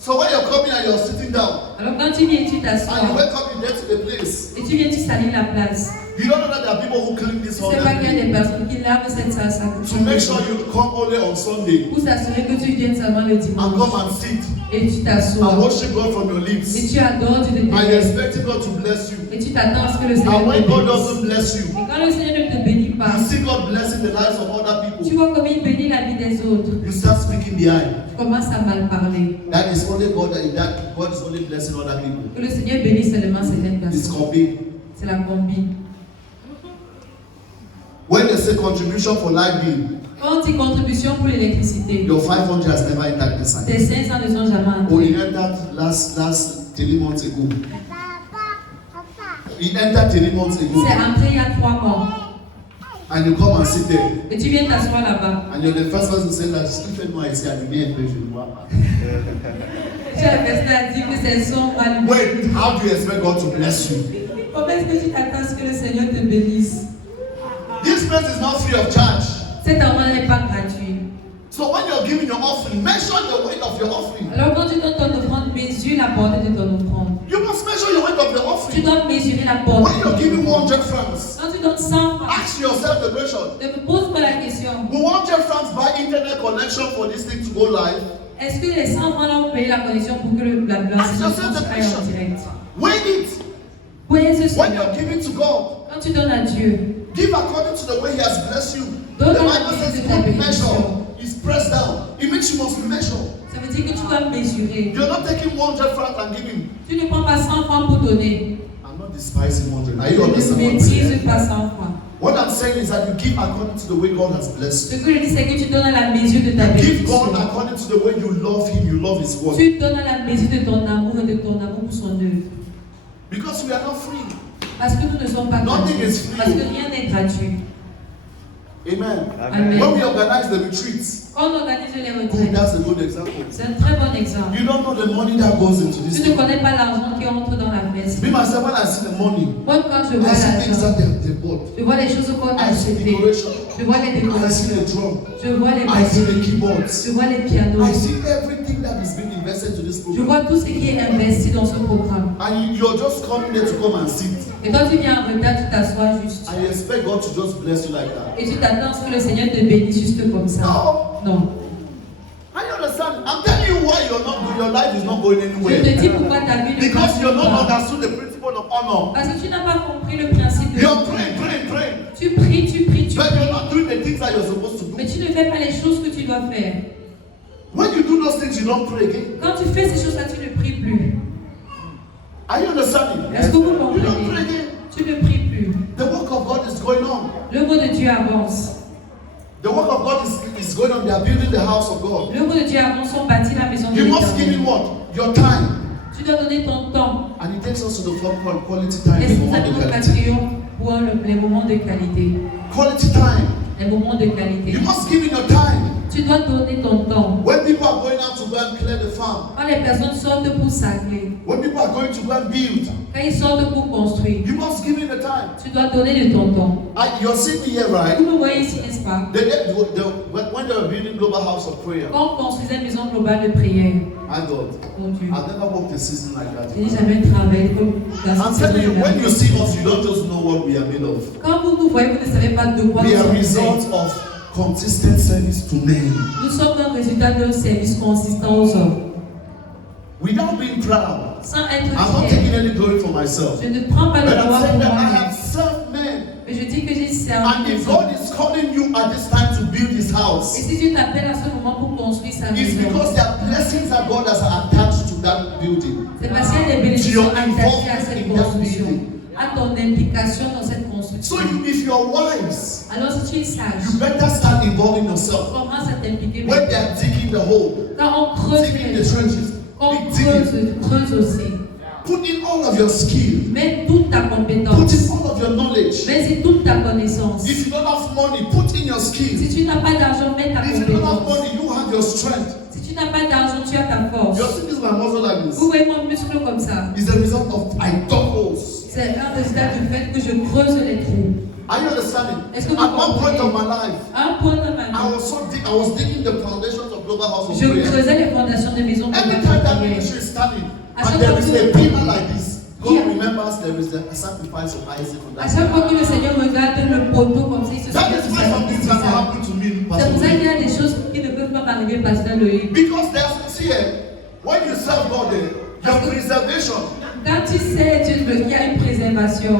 So when you're coming and you're sitting down Alors quand tu viens, tu and you t'assois wake up, you get to the place. et tu viens, tu salis la place. You don't know that there are people who clean this Tu hall sais pas qu'il y a every des day personnes qui lavent cette salle to make sure you come only on Sunday pour s'assurer que tu viennes seulement le and dimanche. come and sit Et tu and t'assois. worship God from your Et lips. tu adores Dieu de tes And you're lèvres. expecting God to bless you. Et tu t'attends à ce que le Seigneur And te when God bénisse. doesn't bless you, Et quand le Seigneur ne te bénit pas, you see God blessing the lives of other tu people. vois comme il bénit la vie des autres. You start speaking behind. Tu commences à mal parler. That is only God that God is only blessing other people. Que le Seigneur bénisse seulement certaines It's personnes. combined. C'est la combine. When they say contribution for light bill, Quand on dit contribution pour l'électricité, your 500 has never entered inside. tes 500 ne sont jamais Oh, entrés. it entered last 3 months ago. It entered 3 months ago. C'est entré il y a 3 mois. And you come and sit there. Et tu viens t'asseoir là-bas. And you're the first person to say that Stephen Moore is here. You may pray for you. Tu as personne à dire que c'est son mal. Wait, how do you expect God to bless you? Comment est-ce que tu t'attends à ce que le Seigneur te bénisse? This place is not free of charge. Cet argent n'est pas gratuit. So when you're giving your offering, measure the weight of your offering. Alors quand tu donnes ton offrande, mesure la portée de ton offrande. You must measure your weight of your Tu offering. dois mesurer la When portée. you're giving 100 francs, Quand tu donnes 100 francs, ask yourself the question. ne me pose pas la question. Will 100 francs buy internet connection for this thing to go live? Est-ce que les 100 francs là ont payé la connexion pour que la Ask yourself the aille en question. direct? Weigh it. Voyez ce When Seigneur. you're giving to God, Quand tu donnes à Dieu, give according to the way He has blessed you. The Donne Bible la says mesure de ta good measure bénédiction. is pressed down. It means you must measure. ça veut dire que tu dois mesurer. You're not taking 100 francs and giving. Tu ne prends pas 100 francs pour donner. I'm not despising 100. Are Tu you ne understand what I'm méprise saying? pas 100 francs. What I'm saying is that you give according to the way God has blessed Ce you. que je dis, c'est que tu donnes à la mesure de ta Give bénédiction. God according to the way you love Him, you love His word. Tu donnes à la mesure de ton amour et de ton amour pour son œuvre. Because we are not free. Parce que nous ne sommes pas Nothing gratuits. is free. Parce que rien n'est gratuit. Amen. Amen. When we organize the retreats, Quand on organise les oh, retraites, that's a good example. c'est un très bon exemple. You don't know the money that goes into this Tu ne thing. connais pas l'argent qui entre dans la messe. Me myself, when I see the money, Moi, quand je vois I see things l'argent, that they bought. je vois les choses qu'on a I see achetées. decoration. Je vois les I see décorations. the drum. Je vois les I see the batteries. keyboards. Je vois les pianos. I see everything that is being invested to this Je program. vois tout ce qui est investi dans ce programme. And you're just coming there to come and sit. Et quand tu viens en retard, tu t'assois juste. I expect God to just bless you like that. Et tu t'attends à ce que le Seigneur te bénisse juste comme ça. No. Non. I understand. I'm telling you why you're not good. Your life is not going Je te anywhere. dis pourquoi ta vie ne Because you're not marche pas. understood the principle of honor. Parce que tu n'as pas compris le principe de You're praying. Tu pries, tu pries, tu But you're pries. not doing the things that you're supposed to do. Mais tu ne fais pas les choses que tu dois faire. When you do those things, you don't pray again. Quand tu fais ces choses-là, tu ne pries plus. Are you understanding? Est-ce que vous You don't pray comprenez? again. Tu ne pries plus. The work of God is going on. L'œuvre de Dieu avance. The work of God is going on. They are building the house of God. L'œuvre de Dieu avance, on bâtit la maison de You must give l'Éternel. him what? Your time. Tu dois donner ton temps. And it takes us to the quality time. Et The c'est pour ça moment que of nous quality. battrions pour les moments de qualité. Quality time. Les moments de qualité. You must give him your time. Tu dois donner ton temps. When people are going out to go and clear the farm, Quand les personnes sortent pour sacrer, when people are going to go and build, quand ils sortent pour construire, you must give him the time. tu dois donner de ton temps. You're sitting here, right? Vous me voyez ici, n'est-ce pas? When they were building Global House of Prayer, Quand on construisait une maison globale de prière, my God, mon Dieu, I've never worked a season like that. je n'ai jamais travaillé comme dans I'm cette telling you, saison-là. when you see us, you don't just know what we are made of. Quand vous nous voyez, vous ne savez pas de quoi We nous are sommes result faits. of consistent service to men. Nous sommes un résultat d'un service consistant aux hommes. Without being proud, Sans être I'm not fier. taking any glory for myself. Je ne prends pas But le I'm droit saying pour that I moi-même. have served men. Mais je dis que j'ai servi And les if hommes. God is calling you at this time to build his Et house, si Dieu t'appelle à ce moment pour construire sa it's maison, because there are blessings that God has attached to that building. c'est parce qu'il y a des bénédictions To your attachées à cette involvement in that construction, building. à ton implication dans cette construction. So if you're wise, Alors si tu es sage, you better start involving yourself. commence à t'impliquer. When they are digging the hole, Quand on creuse, digging the trenches, on be digging. creuse aussi. Put in all of your skill. Mets toute ta Put compétence. in all of your knowledge. Mets toute ta connaissance. If you don't have money, put in your skill. Si tu n'as pas d'argent, mets ta If you don't have compétence. money, you have your strength. Si tu n'as pas d'argent, tu as ta force. You're seeing this my muscle like Vous this. voyez mon muscle comme ça. It's the result of I dug holes. C'est un résultat du fait que je creuse les trous. Are you understanding? Est-ce que vous At one point comprenez? of my life, À un point dans ma I vie, was digging the foundations of Global House of je Prayer. creusais les fondations de maisons Every de time that prière. ministry is standing, À and chaque there fois is que- a pillar like this, God Yeah. remembers there is a sacrifice of Isaac on À that. chaque fois que le Seigneur regarde le poteau comme ça, il se That souvient is du why some things sacrifice. cannot happen to me, C'est Pastor pour ça qu'il y Louis. a des choses qui ne peuvent pas m'arriver, Pasteur Loïc. Because there's here, when you serve God, your preservation. Quand tu sais Dieu, il y a une préservation.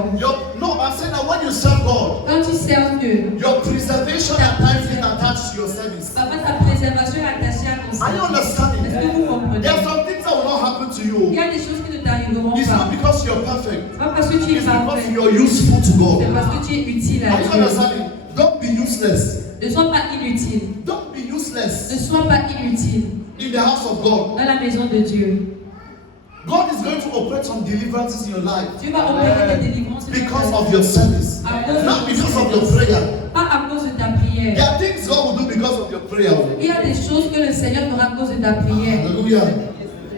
No, I'm saying that when you serve God, Quand tu sers Dieu, your preservation at times is attached to your service. parfois ta préservation est attachée à ton Are you service. understanding? Est-ce que vous comprenez? There are some things that will not happen to Il you. y a des choses qui ne t'arriveront It's not pas. because you're perfect. C'est pas parce que tu es It's because parfait. you're useful to C'est God. parce que tu es utile à Are you Dieu. understanding? Don't be useless. Ne sois pas inutile. Don't be useless Ne sois pas inutile in the house of God. dans la maison de Dieu. God is going to operate some deliverances in your life Dieu va opérer des délivrances dans ta because vie. of your service, À cause de not ton because of your service. prayer. Pas à cause de ta There prière. are things God will do because of your prayer. Il y a des choses que le Seigneur fera à cause de ta prière. Hallelujah.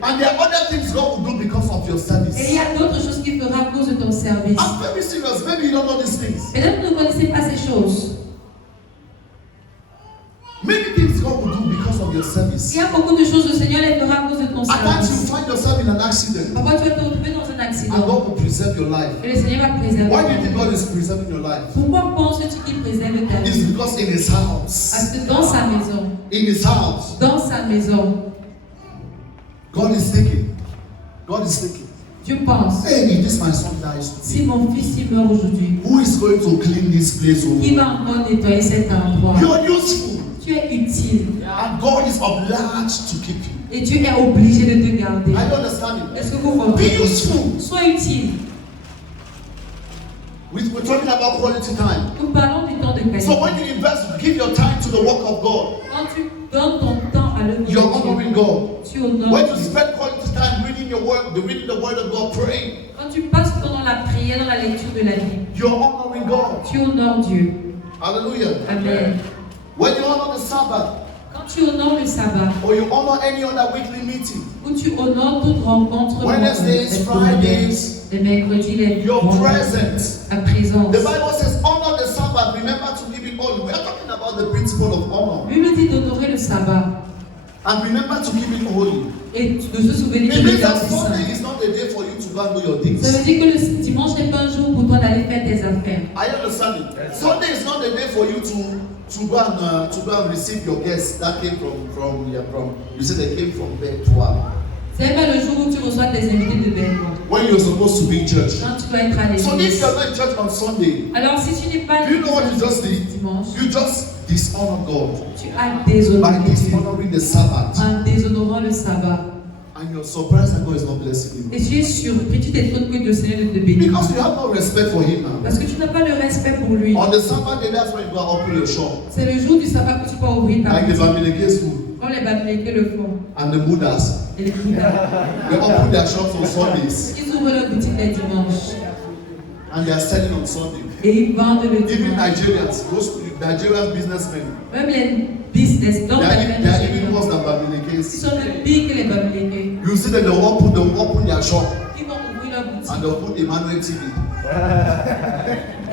And there are other things God will do because of your Et il service. y a d'autres choses qu'il fera à cause de ton service. I'm very serious. Maybe you don't know these things. Peut-être que vous ne connaissez pas ces choses. Many things God will do because of your service. Il y a beaucoup de choses que le Seigneur les fera à cause de ton At times you service. find yourself in an accident Parfois tu vas te retrouver dans un and accident. God will preserve your life. Et le Seigneur va préserver. Why do you ta think vie. God is preserving your life? Pourquoi penses-tu qu'il préserve ta It's vie? because in His house, Parce que dans sa maison, in His house, God is thinking. God is thinking. Dieu pense, Hey, if this my son dies si today, mon fils il meurt aujourd'hui, who is going to clean this place? qui va encore nettoyer cet endroit? You're useful, Tu es utile and God is obliged to keep you. et Dieu est obligé de te garder. Are you understanding? Est-ce que vous Be comprenez? useful. Sois utile. We're talking about quality time. Nous parlons du temps de qualité. So when you invest, give your time to the work of God. Quand tu donnes ton temps à l'œuvre de You're Dieu, honoring God. tu honores When you Dieu. spend quality time reading your word, reading the word of God, praying, Quand tu passes pendant la prière, dans la lecture de la Bible, you're honoring God. tu honores Dieu. Hallelujah. Amen. When you honor the Sabbath, Quand tu honores le sabbat, or you honor any other weekly meeting, ou tu honores toute rencontre, Wednesdays, Fridays, les mercredis, les your vendredis, presence. la présence. The Bible says, honor the Sabbath, remember to keep it holy. We are talking about the principle of honor. La Bible dit d'honorer le sabbat And remember to keep it holy. et de se souvenir It de means that l'état Sunday saint. is not the day for you to go and do your Ça things. veut dire que le dimanche n'est pas un jour pour Are you understanding? Sunday is not the day for you to go and receive your guests that came from you said they came from Bétois. C'est pas le jour où tu reçois tes invités de Bétois. When you're supposed to be in church. Quand tu dois être à So if l'église. you're not in church on Sunday, Alors si tu n'es pas do you know what you just did? dimanche, You just dishonor God tu as déshonoré by Dieu dishonoring the Sabbath. en déshonorant le sabbat. And you're surprised that God is not blessing you. Et tu es surpris, tu t'étonnes que le Seigneur ne te bénisse. Because you have no respect for Him now. Parce que tu n'as pas le respect pour lui. On the Sabbath day, that's when you go and open your shop. C'est le jour du sabbat que tu peux ouvrir ta Like the boutique. Bamileke school Comme les Babyloniens le font. and the Buddhas. Et les Bouddhas. They open their shops on Sundays Ils ouvrent leur boutique les dimanches. and they are selling on Sunday. Et ils vendent le Even dimanche. Nigerians, those Nigerian businessmen, Même les business, donc they are even ils worse than Bamilekes. sont le pire que les Babyloniens. You see that they'll open their shop Ils vont ouvrir leur boutique. and they'll put Emmanuel TV.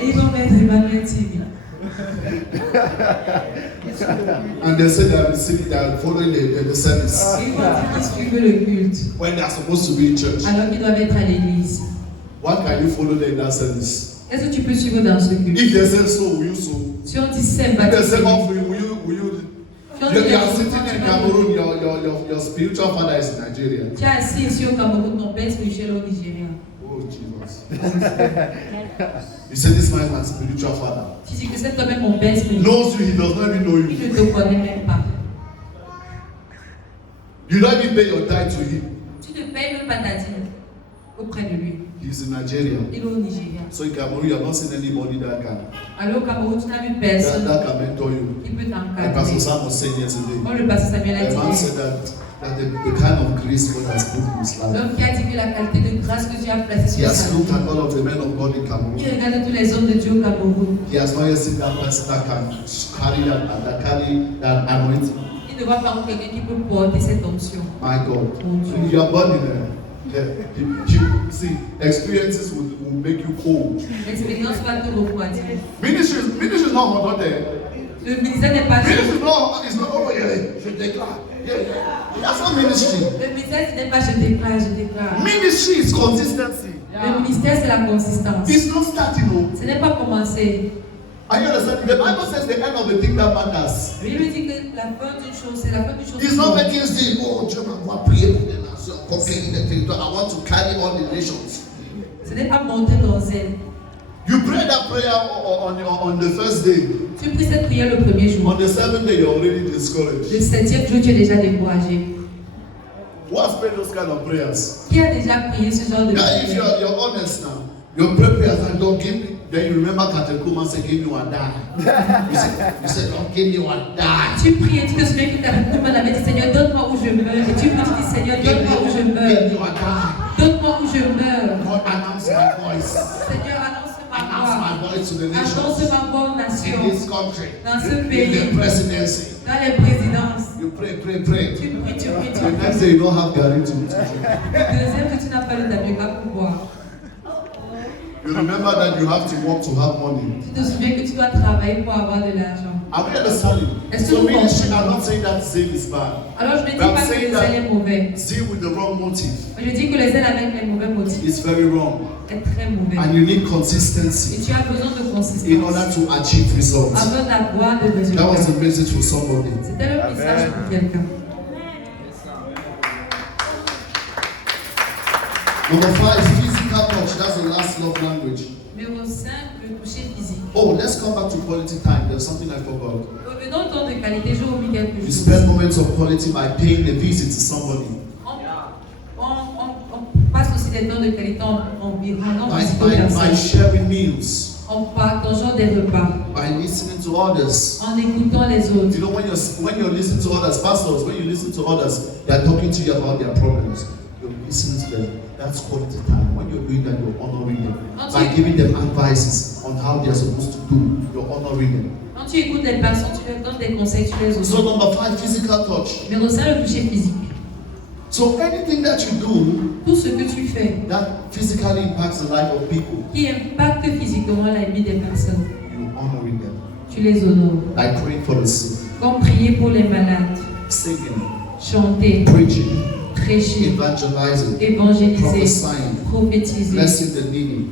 Et ils vont mettre Emmanuel TV. And they say they are following the service Ils vont dire qu'ils suivent le culte. when they are supposed to be in church. Alors qu'ils doivent être à l'église. What can you follow them in that service? Est-ce que tu peux suivre dans ce culte? If they say so, will you so? Si on dit c'est If they baptisé. say offering, will you? You are sitting in Cameroon, your spiritual father is in Nigeria. Tu es assis ici au Cameroun, ton père spirituel au Nigeria. Oh Jesus. You say this man is my spiritual father. Tu dis que c'est toi-même mon père spirituel. Knows you, he does not even know Il you. ne te connaît même pas. You don't even pay your tithe to him. Tu ne payes même pas ta dîme auprès de lui. He's in Nigeria. Il est au Nigeria. So in Cameroon, you have not seen anybody that can Alors au Cameroun, tu n'as vu personne that can mentor you. qui peut Like Pastor t'encadrer. Sam was saying yesterday. Comme le pasteur Samuel a The man dit, said that the kind of grace God has put in his life. l'homme qui a dit que la qualité de grâce que Dieu a placée He sur has sa looked vie. at all of the men of God in Cameroon. Il regarde tous les hommes de Dieu au Cameroun. He has not yet seen that person that can carry that anointing. Il ne voit pas quelqu'un qui peut porter cette onction. My God. Mon Dieu. You are born in there. See, experiences will make you cold. L'expérience va te refroidir. Ministry is not hot there. Le ministère n'est pas Ministry is not over here. Je déclare. Yeah. That's not ministry. Le ministère, ce n'est pas je déclare, je déclare. Ministry is consistency. Le ministère, c'est la consistance. It's not starting. No. Ce n'est pas commencer. Are you understanding? The Bible says the end of the thing that matters. Il me dit que la fin d'une chose, c'est la fin d'une chose. It's not making say, oh, Dieu m'envoie prier pour les nations, conquérir les territoires. I want to carry all the nations. Ce n'est pas monter dans elle. You pray that prayer on the first day. Tu pries cette prière le premier jour. On the seventh day, you're already discouraged. Le septième jour, tu es déjà découragé. Who has prayed those kind of prayers? Qui a déjà prié ce genre de Now, if prière? you're honest now, your prayer prayers and don't give me. Then you remember Katekuma said, give me one die. You said, don't give me one die. Tu pries et tu te souviens que Katekuma avait dit, Seigneur, donne-moi où je meurs. Et tu pries, tu dis, Seigneur, donne-moi où je Give meurs. me one die. Donne-moi où je meurs. God, announce my voice. Seigneur, annonce ma Announce voix. my voice to the Annonce nations. ma voix aux In nations. this country. Dans ce In pays. the presidency. Dans les présidences. You pray. Tu pries, tu pries, tu The pries. next day you don't have Gary to drink. Le deuxième que tu n'as pas le tablier pour boire. You remember that you have to work to have money. Tu te souviens que tu dois travailler pour avoir de l'argent. Are we understanding? Est-ce que So vous ministry, comprenez? I'm not saying that zeal is bad. Alors je ne dis But I'm pas que saying le zèle est mauvais. that zeal with the wrong motive Je dis que le zèle avec les mauvais motifs is very wrong. est très mauvais. And you need Et consistency tu as besoin de in consistance order to achieve results. avant d'avoir des résultats. That was the message for somebody. C'était le message pour quelqu'un. Number 5, physical touch. That's the last love language. Numéro 5, le toucher physique. Oh, let's come back to quality time. There's something I forgot. Revenons au temps de qualité, j'ai oublié quelque You chose. spend moments of quality by paying a visit to somebody. On passe aussi des temps de qualité en rendant visite aux By personnes, sharing meals. en partageant des repas, By listening to others. en écoutant les autres. You know, when you're listening to others, pastors, when you listen to others, they're talking to you about their problems. You're listening to them. That's quality time. When you're doing that, you're honoring them. By giving them advices on how they're supposed to do, you're honoring them. Quand tu écoutes les personnes, tu leur donnes des conseils, tu les So aussi. number 5, physical touch. Numéro 5, le toucher physique. So anything that you do Tout ce que tu fais that physically impacts the life of people, qui impacte physiquement la vie des personnes, you're honoring them. tu les honores. Like praying for the sick, Comme prier pour les malades, singing, chanter, preaching, prêcher, evangelizing, évangéliser, prophesying, prophétiser, blessing the needy.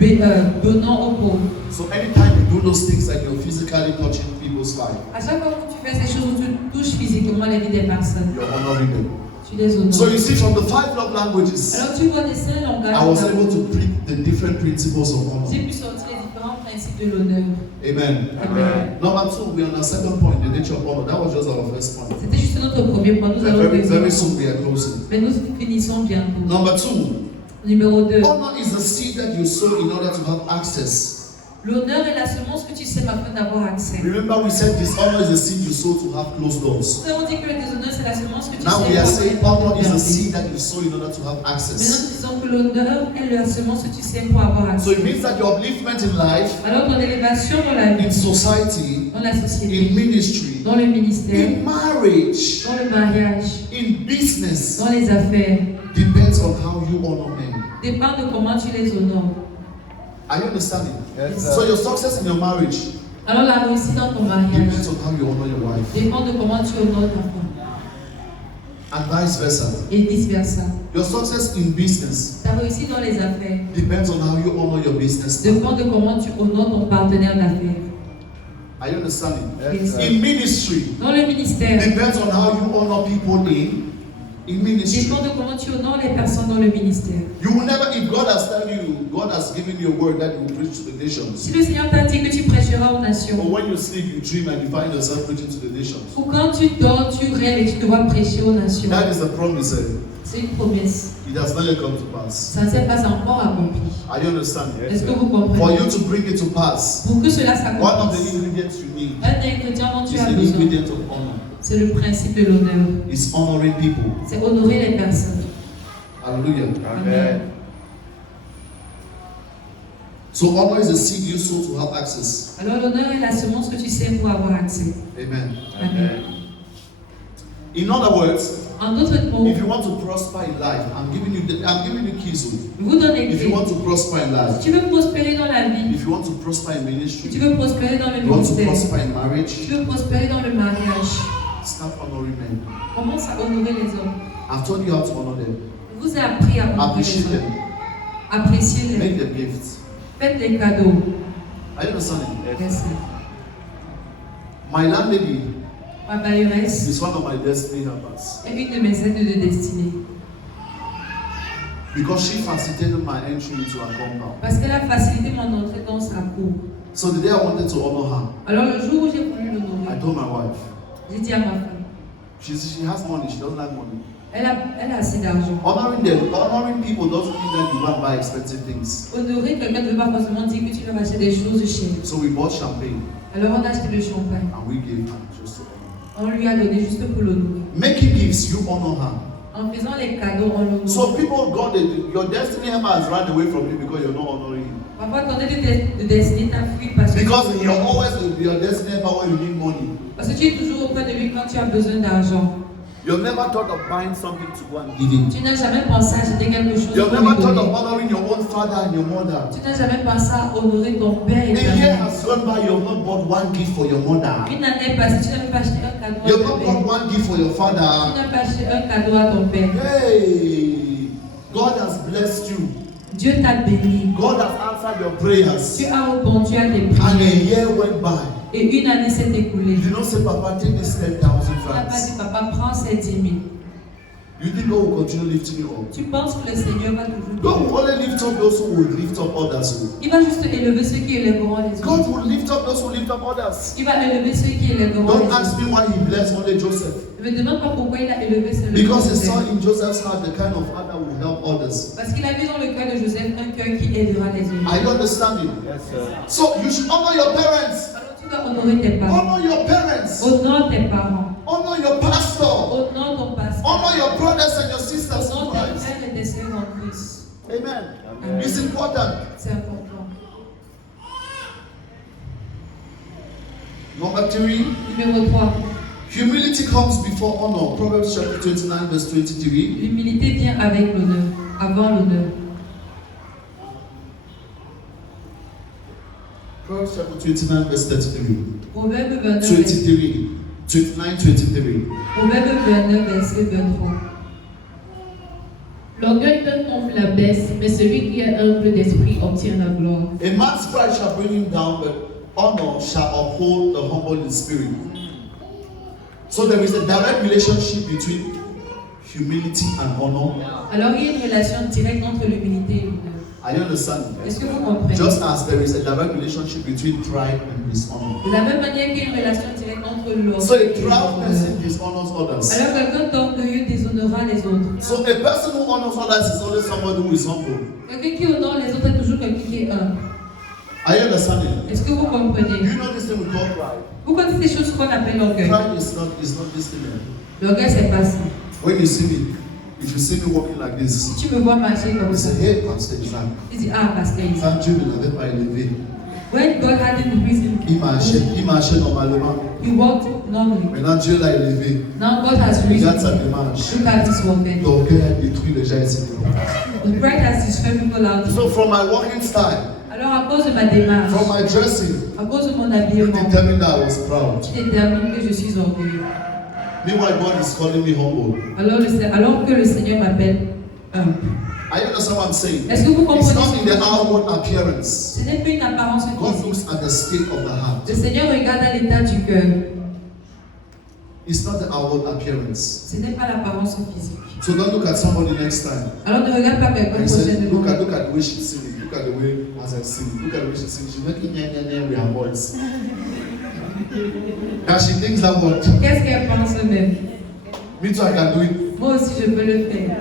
donnant aux pauvres. So anytime you do those things like you're physically touching people's life, À chaque fois que tu fais ces choses où tu touches physiquement la vie des personnes, you're honoring them. tu les honores. So you see, from the 5 love languages, Alors tu vois des cinq langages. I was able to pick the different principles of honor. J'ai pu sortir les différents principes de l'honneur. Amen. Amen. Number 2, we're on our second point, the nature of honor. That was just our first point. C'était juste notre premier point. Nous allons Very, very deuxième soon point. we are closing. Mais nous finissons bientôt. Number 2, Numéro 2. honor is the seed that you sow in order to have access. L'honneur est la semence que tu sèmes afin d'avoir accès. Remember, we said dishonor is the seed you sow to have closed doors. Nous avons dit que le déshonneur c'est la semence que tu Now we sèmes are pour saying avoir honor is the accès. seed that you sow in order to have Maintenant, access. nous disons que l'honneur est la semence que tu sèmes pour avoir So accès. it means that your upliftment in life, Alors ton élévation dans la in vie, society, dans la in société, ministry, dans le ministère, in marriage, dans le mariage, in business, dans les affaires, depends on how you honor men. dépend de comment tu les honores. Are you understanding? Yes, So sir. your success in your marriage Alors la réussite dans ton mariage depends on how you honor your wife, dépend de comment tu honores ta femme and vice versa. et vice versa. Your success in business Ta réussite dans les affaires depends on how you honor your business. dépend de comment tu honores ton partenaire d'affaires. Are you understanding? Yes, sir. In ministry, Dans le ministère, depends on how you honor people in ministry. dépend de comment tu honores les personnes dans le ministère. You will never, if God has told you, God has given you a word that you will preach to the nations. Si le Seigneur t'a dit que tu prêcheras aux But nations, when you sleep, you dream and you find yourself preaching to the nations. ou quand tu dors, tu rêves et tu dois prêcher aux nations, That is the promise. c'est une promesse. It has not yet come to pass. Ça ne s'est pas encore accompli. Are you understanding? Yes, Est-ce que sir. vous For comprenez? you to bring it to pass, Pour que cela one of the s'accomplisse, ingredients you need un ingrédient dont tu is as the besoin, ingredient of honor. c'est le principe de l'honneur. It's honoring people. C'est honorer les personnes. Hallelujah. Amen. So honor is a seed you sow to have access. Alors l'honneur est la semence que tu sèmes pour avoir accès. Amen. Amen. In other words, En d'autres mots, if you want to prosper in life, I'm giving you keys. je vous donne les If you clés. want to prosper in life, Si tu veux prospérer dans la vie, if you want to prosper in si tu ministry, veux prospérer dans le you want to ministère, prosper in si marriage, tu veux prospérer dans le mariage, start honoring men. commence à honorer les hommes. I've told you how to honor them. Je vous ai appris à honorer Appreciate les them. hommes. Appréciez-les. Make them gifts. Faites des cadeaux. Are you understanding? Merci. My landlady Ma bailleresse is one of my destiny helpers est une de mes aides de destinée. because she facilitated my entry into her compound. Parce qu'elle a facilité mon entrée dans sa cour. So the day I wanted to honor her, Alors le jour où j'ai voulu I l'honorer, told my wife, j'ai dit à ma femme, she has money, she doesn't like money. elle a assez d'argent. Honoring people doesn't mean that you go and buy expensive things. Honorer quelqu'un ne veut pas forcément dire que tu vas acheter des choses chères. So we bought champagne Alors on a acheté le champagne. and we gave her just to honor. On lui a donné juste pour l'honorer. Making gifts, you honor her. En faisant les cadeaux, on l'honore. So people got your destiny helper has run away from you because you're not honoring him. Parfois, ton aide de destinée t'a fui parce que, Because you're always your destiny helper when you need money. parce que tu es toujours auprès de lui quand tu as besoin d'argent. You've never thought of buying something to go and give him. Tu n'as jamais pensé à acheter quelque chose You've pour never lui thought donner. of honoring your own father and your mother. Tu n'as jamais pensé à honorer ton père et A ta year mère. has gone by, you've not bought one gift for your mother. Une année passée, tu n'as pas acheté un cadeau à You've ton not père. bought one gift for your Tu father. n'as pas acheté un cadeau à ton père. Hey, God has blessed you. Dieu t'a béni. God has answered your prayers. Tu as répondu à tes And a prières. year went by. Et une année s'est écoulée. You did not say, Papa, take this 10,000 Tu n'as pas francs. dit, papa, prends ces 10 000. You think God will continue lifting you up? Tu penses que le Seigneur va toujours God bénir. will only lift up those who will lift up others. Il va juste élever ceux qui élèveront les God autres. will lift up those who lift up others. Il va élever ceux qui élèveront Don't les autres. ask me why he blessed only Joseph. Ne me demande pas pourquoi il a élevé seulement Because he saw Joseph. in Joseph's heart the kind of heart that will help others. Parce qu'il a vu dans le cœur de Joseph un cœur qui aidera les autres. Are you understanding? Yes, sir. So you should honor your parents. Alors tu dois honorer tes parents. Honor your parents. Honore tes parents. Honor your pastor. Honore ton pasteur. Honor your brothers and your sisters in Honore tes Christ. frères et tes sœurs en Christ. Amen. Amen. It's important. C'est important. Number 3, Numéro 3. humility comes before honor. Proverbs chapter 29, verse 23. L'humilité vient avec l'honneur. Avant l'honneur. Proverbs chapter 29, verse 33. Proverbe 29, 23. 29, 23. Proverbe 29, verset 23. L'orgueil d'un homme la baisse, mais celui qui est humble d'esprit obtient la gloire. A man's pride shall bring him down, but honor shall uphold the humble in spirit. So there is a direct relationship between humility and honor. Alors il y a une relation directe entre l'humilité et l'honneur. Are you understand? Est-ce que vous comprenez? Just as there is a direct relationship between pride and dishonor. De la même manière qu'il y a une relation directe entre l'orgueil So a et proud l'honneur. person dishonors others. Alors quelqu'un d'orgueilleux déshonorera les autres. So a person who honors others is always somebody who is humble. Quelqu'un qui honore les autres est toujours quelqu'un qui est humble. Are you understanding? Est-ce que vous comprenez? Do you know this thing we call pride? Vous connaissez ces choses qu'on appelle l'orgueil. Pride is not this thing. L'orgueil, c'est pas ça. When you see me, if you see me walking like this, Si tu me vois marcher comme you ça, say, hey, Pastor Isaac. tu dis, ah, parce qu'il Quand Dieu ne l'avait pas élevé, when God hadn't risen, il marchait normalement. he walked normally. Maintenant, Dieu l'a élevé. Now God has Regarde risen. sa démarche. Look at this walking. L'orgueil a détruit les gens ici. The pride has destroyed people out. So from my walking style, Alors à cause de ma démarche, from my dressing, à cause de mon it habillement, determined that I was proud. qui détermine que je suis orgueilleux. Meanwhile, God is calling me humble. Alors que le Seigneur m'appelle humble. Are you understand what I'm saying? Est-ce que vous It's comprenez not ce in que the je dis? outward appearance. Ce n'est plus une apparence God physique. looks at the state of the heart. Le Seigneur regarde à l'état du cœur. It's not the outward appearance. Ce n'est pas l'apparence physique. So don't look at somebody next time. Alors ne regarde pas quelqu'un And say, prochainement. look at the way she's singing. Look at the way as I sing. Look at the way she sings. She's making with her voice. And she thinks that what? Qu'est-ce qu'elle pense même? Me too, I can do it. Moi aussi je peux le faire.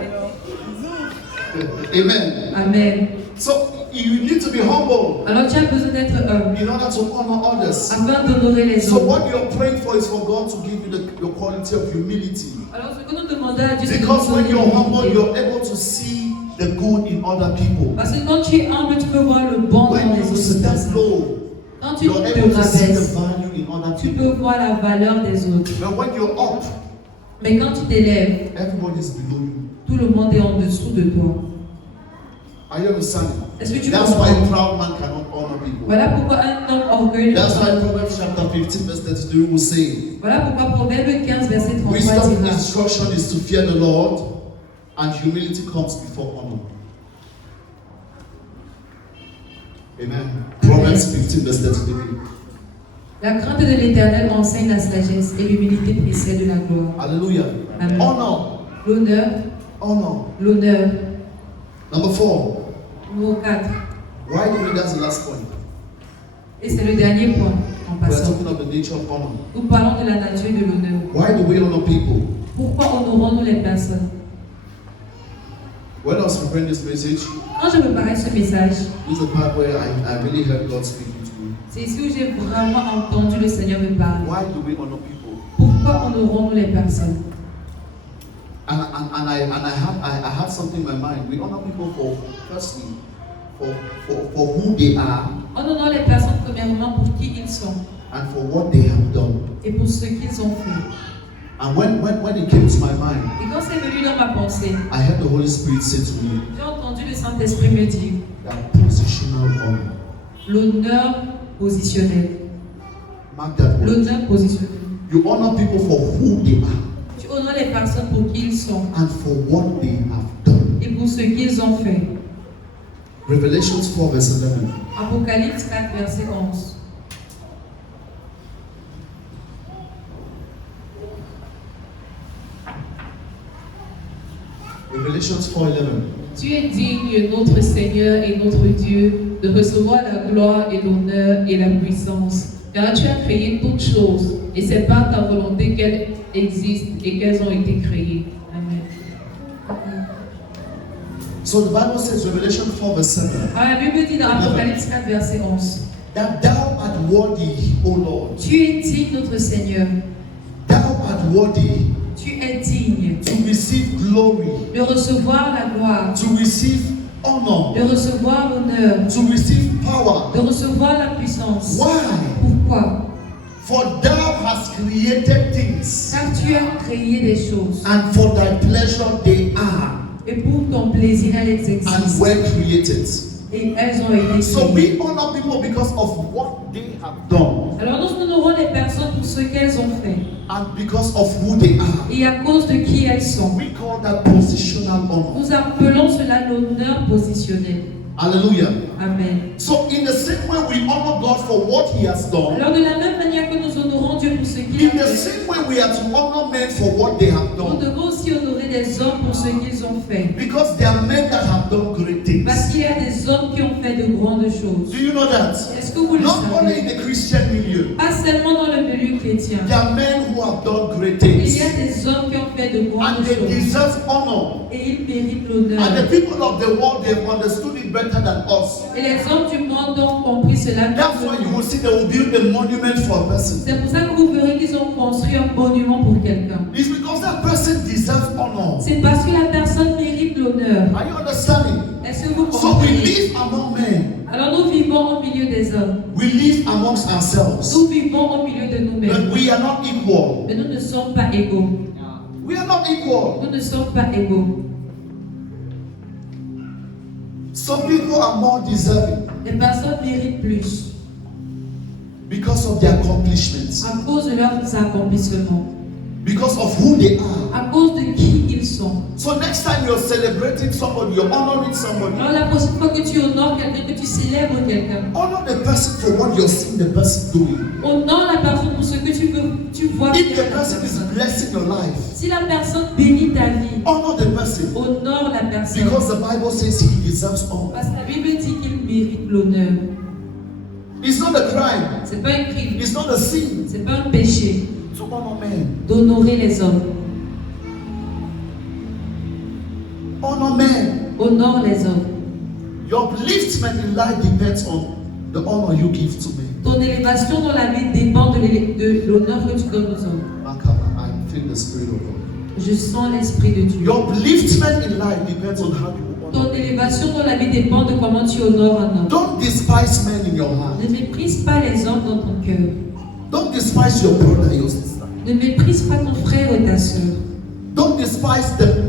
Amen. Amen. So you need to be humble Alors tu as besoin d'être humble in order to honor others. afin d'honorer les So autres. what you're praying for is for God to give you the quality of humility. Alors ce que nous demandons à Dieu, c'est de Because nous when donner you're humble, l'humilité. you're able to see the good in other people. Parce que quand tu es humble, tu peux voir le bon dans When les you autres step personnes. low, Quand tu you're te able to see the rabaisses, value in other tu people. peux voir la valeur des autres. But when you're up, Mais quand tu t'élèves, everybody's below you. tout le monde est en dessous de toi. Are you understanding? Est-ce que tu That's why a comprends? proud man cannot honor people. Voilà pourquoi un homme orgueilleux. That's why Proverbs chapter 15 verse 32 will say, Voilà pourquoi Proverbe 15, verset 33 wisdom dira. instruction is to fear the Lord, and humility comes before honor. Amen. Proverbs 15 verse 32. La crainte de l'Éternel enseigne la sagesse et l'humilité précède de la gloire. Hallelujah. Amen. Honor. L'honneur, Honor. l'honneur. Number 4. Numéro 4. Why do we? That's the last point. Et c'est le dernier point en We are passant. talking of the nature of honor. Nous parlons de la nature de l'honneur. Why do we honor people? Pourquoi honorons-nous les personnes? When I was preparing this message, Quand je préparais ce message, this is the part where I really heard God speaking to me. c'est ici où j'ai vraiment entendu le Seigneur me parler. Why do we honor people? Pourquoi honorons-nous les personnes? And I had something in my mind. We honor people for firstly for who they are Honorons les personnes premièrement pour qui ils sont and for what they have done. et pour ce qu'ils ont fait. And when it came to my mind, Et quand c'est venu dans ma pensée, I heard the Holy Spirit say to me j'ai entendu le Saint-Esprit me dire that positional honor. l'honneur positionnel. Mark that word. L'honneur positionnel. You honor people for who they are Tu honores les personnes pour qui ils sont and for what they have done. et pour ce qu'ils ont fait. Revelations 4 verse 11. Apocalypse 4, verset 11. Revelations 4:11. Tu es digne, notre Seigneur et notre Dieu, de recevoir la gloire et l'honneur et la puissance, car tu as créé toutes choses, et c'est par ta volonté qu'elles existent et qu'elles ont été créées. Amen. So the Bible says, Revelation 4 verse 7, Alors, la Bible dit dans Apocalypse 4, verset 11. that thou art worthy, O Lord, Tu es digne, notre Seigneur. thou art worthy Tu es digne to receive glory, de recevoir la gloire, to receive honor, de recevoir l'honneur, to receive power. de recevoir la puissance. Why? Pourquoi? For thou hast created things, Car tu as créé des choses and for thy pleasure they are, et pour ton plaisir elles and existent were created. et elles ont été So créées. we honor people because of what they have done Alors nous honorons les personnes pour ce qu'elles ont fait and because of who they are. et à cause de qui elles sont. We call that positional honor. Nous appelons cela l'honneur positionnel. Hallelujah. Amen. So in the same way we honor God for what He has done, Alors de la même manière que nous honorons Dieu pour ce qu'il in a the fait, same way we are to honor men for what they have nous done. devons aussi honorer des hommes pour ce qu'ils ont fait. Because there are men that have done great things. Parce qu'il y a des hommes qui ont fait de grandes choses. Do you know that? Est-ce que vous le Not only savez? in the Christian milieu, Pas seulement dans le milieu chrétien. there are men who have done great Il things. y a des hommes qui ont fait de grandes And they choses. deserve honor. Et ils méritent And the l'honneur. people of the world, they've understood it better than us. Et les hommes du monde ont compris cela. That's why you will see they will build a monument for a person. C'est pour ça que vous verrez qu'ils ont construit un monument pour quelqu'un. It's because that person deserves honor. C'est parce que la personne mérite l'honneur. Are you understanding? Est-ce que vous So we comprenez? live among men. Alors nous vivons au milieu des hommes. We live amongst ourselves. Nous vivons au milieu de nous-mêmes. But we are not equal. Mais nous ne sommes pas égaux. We are not equal. Nous ne sommes pas égaux. Some people are more deserving Les personnes méritent plus because of their accomplishments, à cause de leurs accomplissements, because of who they are. à cause de qui ils sont. So next time you're celebrating somebody, you're honoring somebody, Alors la prochaine fois que tu honores quelqu'un, que tu célèbres quelqu'un, honor the person for what you're seeing the person doing. honore la personne pour ce que tu vois If faire the la person is personne. blessing your life, Si la personne bénit ta vie, honor the person honore la personne. because the Bible says he deserves honor. Parce que la Bible dit qu'il mérite l'honneur. It's not a crime, C'est pas un crime, it's not a sin c'est pas un péché to honor men. d'honorer les hommes. Honor men. Honore les hommes. Your upliftment in life depends on the honor you give to men. Ton élévation dans la vie dépend de l'honneur que tu donnes aux hommes. I feel the Spirit of God. Je sens l'Esprit de Dieu. Your upliftment in life depends on how you honor. Ton élévation dans la vie dépend de comment tu honores un homme. Don't despise men in your heart. Ne méprise pas les hommes dans ton cœur. Don't despise your brother, your sister. Ne méprise pas ton frère ou ta soeur. Don't despise the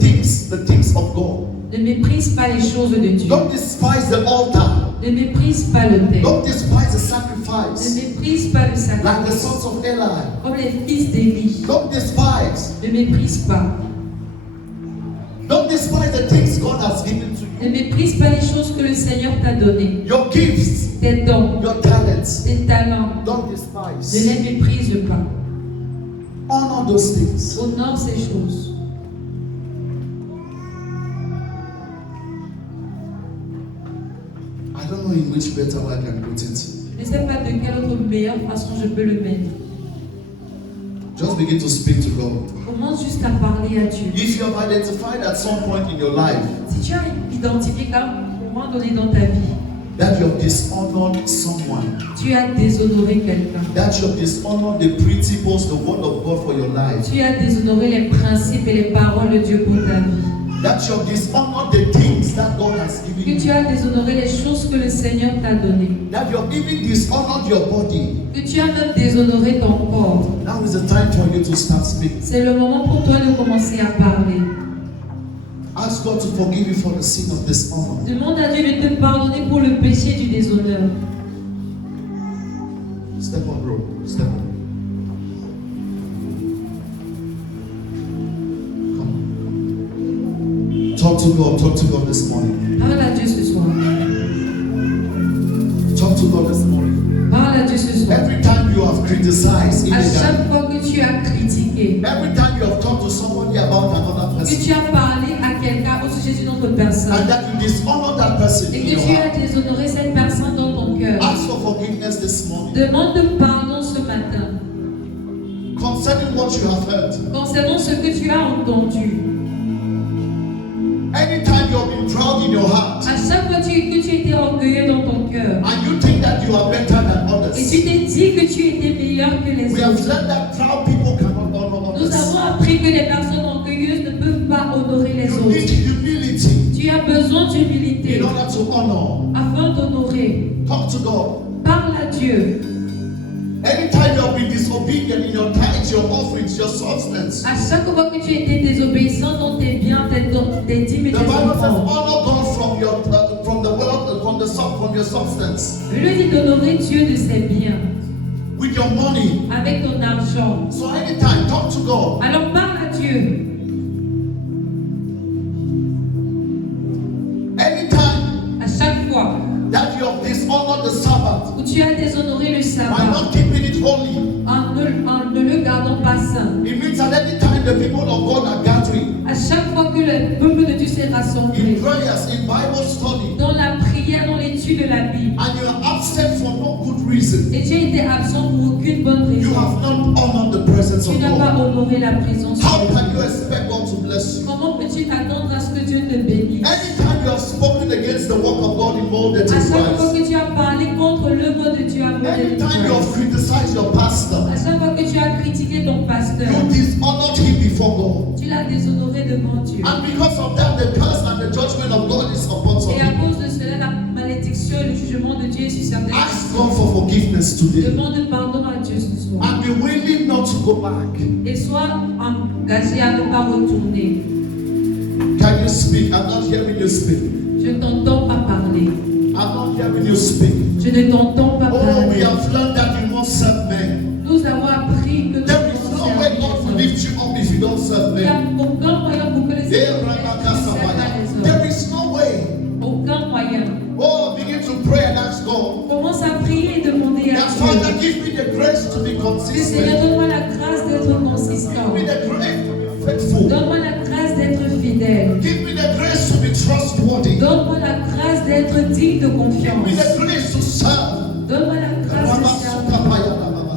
things of God. Ne méprise pas les choses de Dieu. Don't despise the altar. Ne méprise pas l'autel. Don't despise the Ne sacrifice. méprise pas le Like the sacrifice. sons of Eli. Comme les fils d'Élie. Don't despise. Ne méprise pas. Don't despise the things God has given to Ne you. méprise pas les choses que le Seigneur t'a données. Your gifts, Tes dons, your talents. tes talents. Don't Ne despise. les méprise pas. Honor those things. Honore ces choses. I don't know in which better way I can put it. Je ne sais pas de quelle autre meilleure façon je peux le mettre. Just begin to speak to God. Commence juste à parler à Dieu. If you have identified at some point in your life Si tu as identifié qu'à un moment donné dans ta vie, that you have dishonored someone, tu as déshonoré quelqu'un, that you have dishonored the principles, the word of God for your life, tu as déshonoré les principes et les paroles de Dieu pour ta vie, that you have dishonored the things that God has que given tu you, as déshonoré les choses que le Seigneur t'a données, that you have even dishonored your body, que tu as même déshonoré ton corps. now is the time for you to start speaking. C'est le moment pour toi de commencer à parler. Ask God to forgive you for the sin of dishonor. Demande à Dieu de te pardonner pour le péché du déshonneur. Step up, bro. Step up. Come on. Talk to God this morning. Parle à Dieu ce soir. Talk to God this morning. Parle à Dieu ce soir. Every time you have criticized, À illegally, chaque fois que tu as critiqué, every time you have talked to somebody about another que person, tu as parlé à quelqu'un au sujet d'une autre personne, and that you dishonor that person et in que your tu heart, as déshonoré cette personne dans ton cœur, ask for forgiveness this morning demande pardon ce matin concerning what you have heard. concernant ce que tu as entendu. Anytime you have been proud in your heart, À chaque fois que tu étais orgueilleux dans ton cœur, and you think that you are better than et others, tu t'es dit que tu étais meilleur que les we have autres, learned that proud people cannot honor nous others. avons appris que les personnes orgueilleuses ne peuvent pas honorer les You need autres. humility Tu as besoin d'humilité in order to honor. afin d'honorer. Talk to God. Parle à Dieu. Anytime you have been disobedient in your tithes, your offerings, your substance, À chaque fois que tu étais désobéissant dans tes biens, tes dons, tes dîmes et the tes Bible says offrandes, honor God from the wealth, from the from your substance, Je lui dis d'honorer Dieu de ses biens, with your money. avec ton argent. So anytime, talk to God. Alors parle à Dieu. Anytime À chaque fois that you have dishonored the Sabbath où tu as déshonoré le by sabbat not keeping it holy, en ne le gardant pas saint, it means that anytime the people of God are gathering à chaque fois que le peuple de Dieu s'est in rassemblé, prayers, in Bible study, dans la prière, dans l'étude de la Bible, and you are absent for no good reason, et tu as été absent pour aucune bonne you raison, have not honored the presence tu of n'as pas God. honoré la présence How de can Dieu. you expect God to bless you? Comment peux-tu t'attendre à ce que Dieu te bénisse? Anytime you have spoken against the work of God in molded À chaque fois Christ, que tu as parlé contre l'œuvre de Dieu à modèle anytime you have Christ, criticized your pastor, à chaque fois que tu as critiqué ton pasteur, you dishonored him before God. tu l'as déshonoré devant Dieu. And because of that, the curse and the judgment of God is upon some Et à people. cause de cela, la malédiction et le jugement de Dieu est sur certaines Ask personnes. God for forgiveness today. Demande pardon à Dieu ce soir. And be willing not to go back. Et sois engagé à ne pas retourner. Can you speak? I'm not hearing you speak. Je ne t'entends pas parler. I'm not hearing you speak. Je ne t'entends pas Oh, we parler. have learned that you must serve men. Nous avons appris que There is no way God will lift you up if you don't serve il n'y a men. aucun moyen pour que les Eh, hommes Rabakasabaya. les hommes. There is no way. Aucun moyen. Oh, begin to pray and ask God. Commence à prier et demander à That Dieu. Father, give me the grace to be Que Seigneur, consistent. donne-moi la grâce d'être Give consistant. me the grace to be faithful. Donne-moi la grâce d'être fidèle. Give me the grace to be trustworthy. Donne-moi la grâce d'être digne de Give me confiance. the grace to serve. Donne-moi la grâce de servir.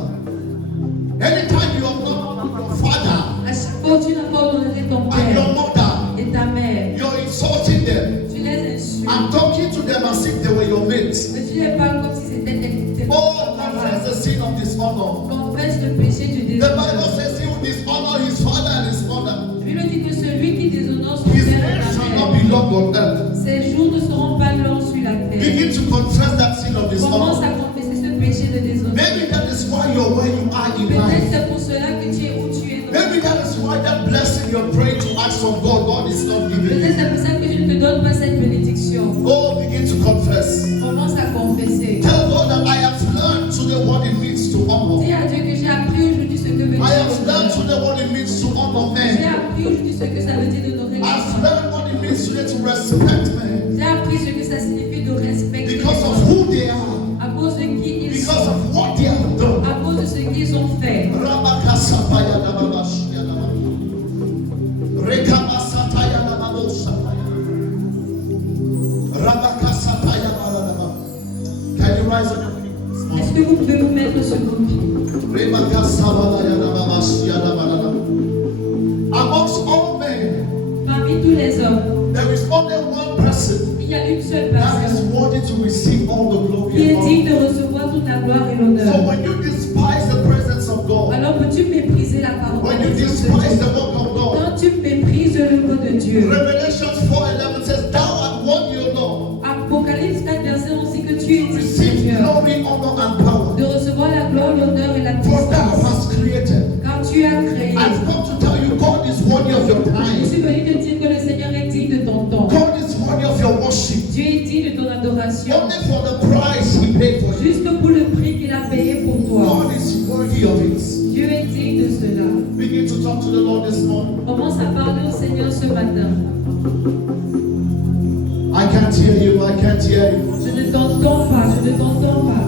Anytime you have not honored your father À chaque fois que tu n'as pas honoré ton and père your mother, et ta mère, you're insulting them. tu les insultes. I'm talking to them as if they were your mates. Mais tu les parles comme si c'était tes Oh, confess the sin of dishonor. Confesse le péché du The déshonneur. Bible says he will dishonor his father and his mother. La Bible dit que celui qui déshonore son His père days et shall sa not mère, be long on earth. ses jours ne seront pas longs sur la terre. Begin to confess that sin of Commence dishonor. à confesser ce péché de déshonneur. Maybe that is why you're where you are in Peut-être life. c'est pour cela que tu es où tu es. Maybe that is why that blessing you're praying to ask from God, God is not giving Peut-être you. c'est pour ça que je ne te donne pas cette bénédiction. Oh, begin to confess. Commence à confesser. Tell God that I have learned today what it means to honor. Dis à Dieu que j'ai appris aujourd'hui ce que veut dire I have learned l'honneur. today what it means to honor J'ai men. appris aujourd'hui ce que ça veut dire d'honorer les I've gens. learned what it means today to respect men J'ai appris ce que ça signifie de respecter les because of gens. who they are, À cause de qui ils because sont. of what they have done. À cause de ce qu'ils ont fait. Rabakasapaya dababashia dababa. Rekabasataya dababosapaya. Rabakasapaya dababa. Can you rise on your feet? Est-ce que vous pouvez vous mettre sur vos pieds? Amongst all men, Parmi tous les hommes, there is only one person il y a une seule that is personne worthy to receive all the qui glory est and digne honor. de recevoir toute la gloire et So l'honneur. when you despise the presence of God, Alors peux-tu mépriser la parole when de you Dieu? despise the work of God, Quand tu méprises l'œuvre de Dieu. Revelation 4:11 says, "Thou art worthy, O Lord, Apocalypse 4, verset 11 dit que tu es to digne, receive Seigneur, glory, honor, and power. de recevoir la gloire, l'honneur et la For thou puissance. hast created." Car tu as créé. I've come to tell you, God is worthy of your Je time. suis venu te dire que le Seigneur est digne de ton temps. God is worthy of your worship. Dieu est digne de ton adoration. Only for the price He paid for you. Juste pour le prix qu'il a payé pour toi. God is worthy of it. Dieu est digne de cela. Begin to talk to the Lord this morning. Commence à parler au Seigneur ce matin. I can't hear you. I can't hear you. Je ne t'entends pas, je ne t'entends pas.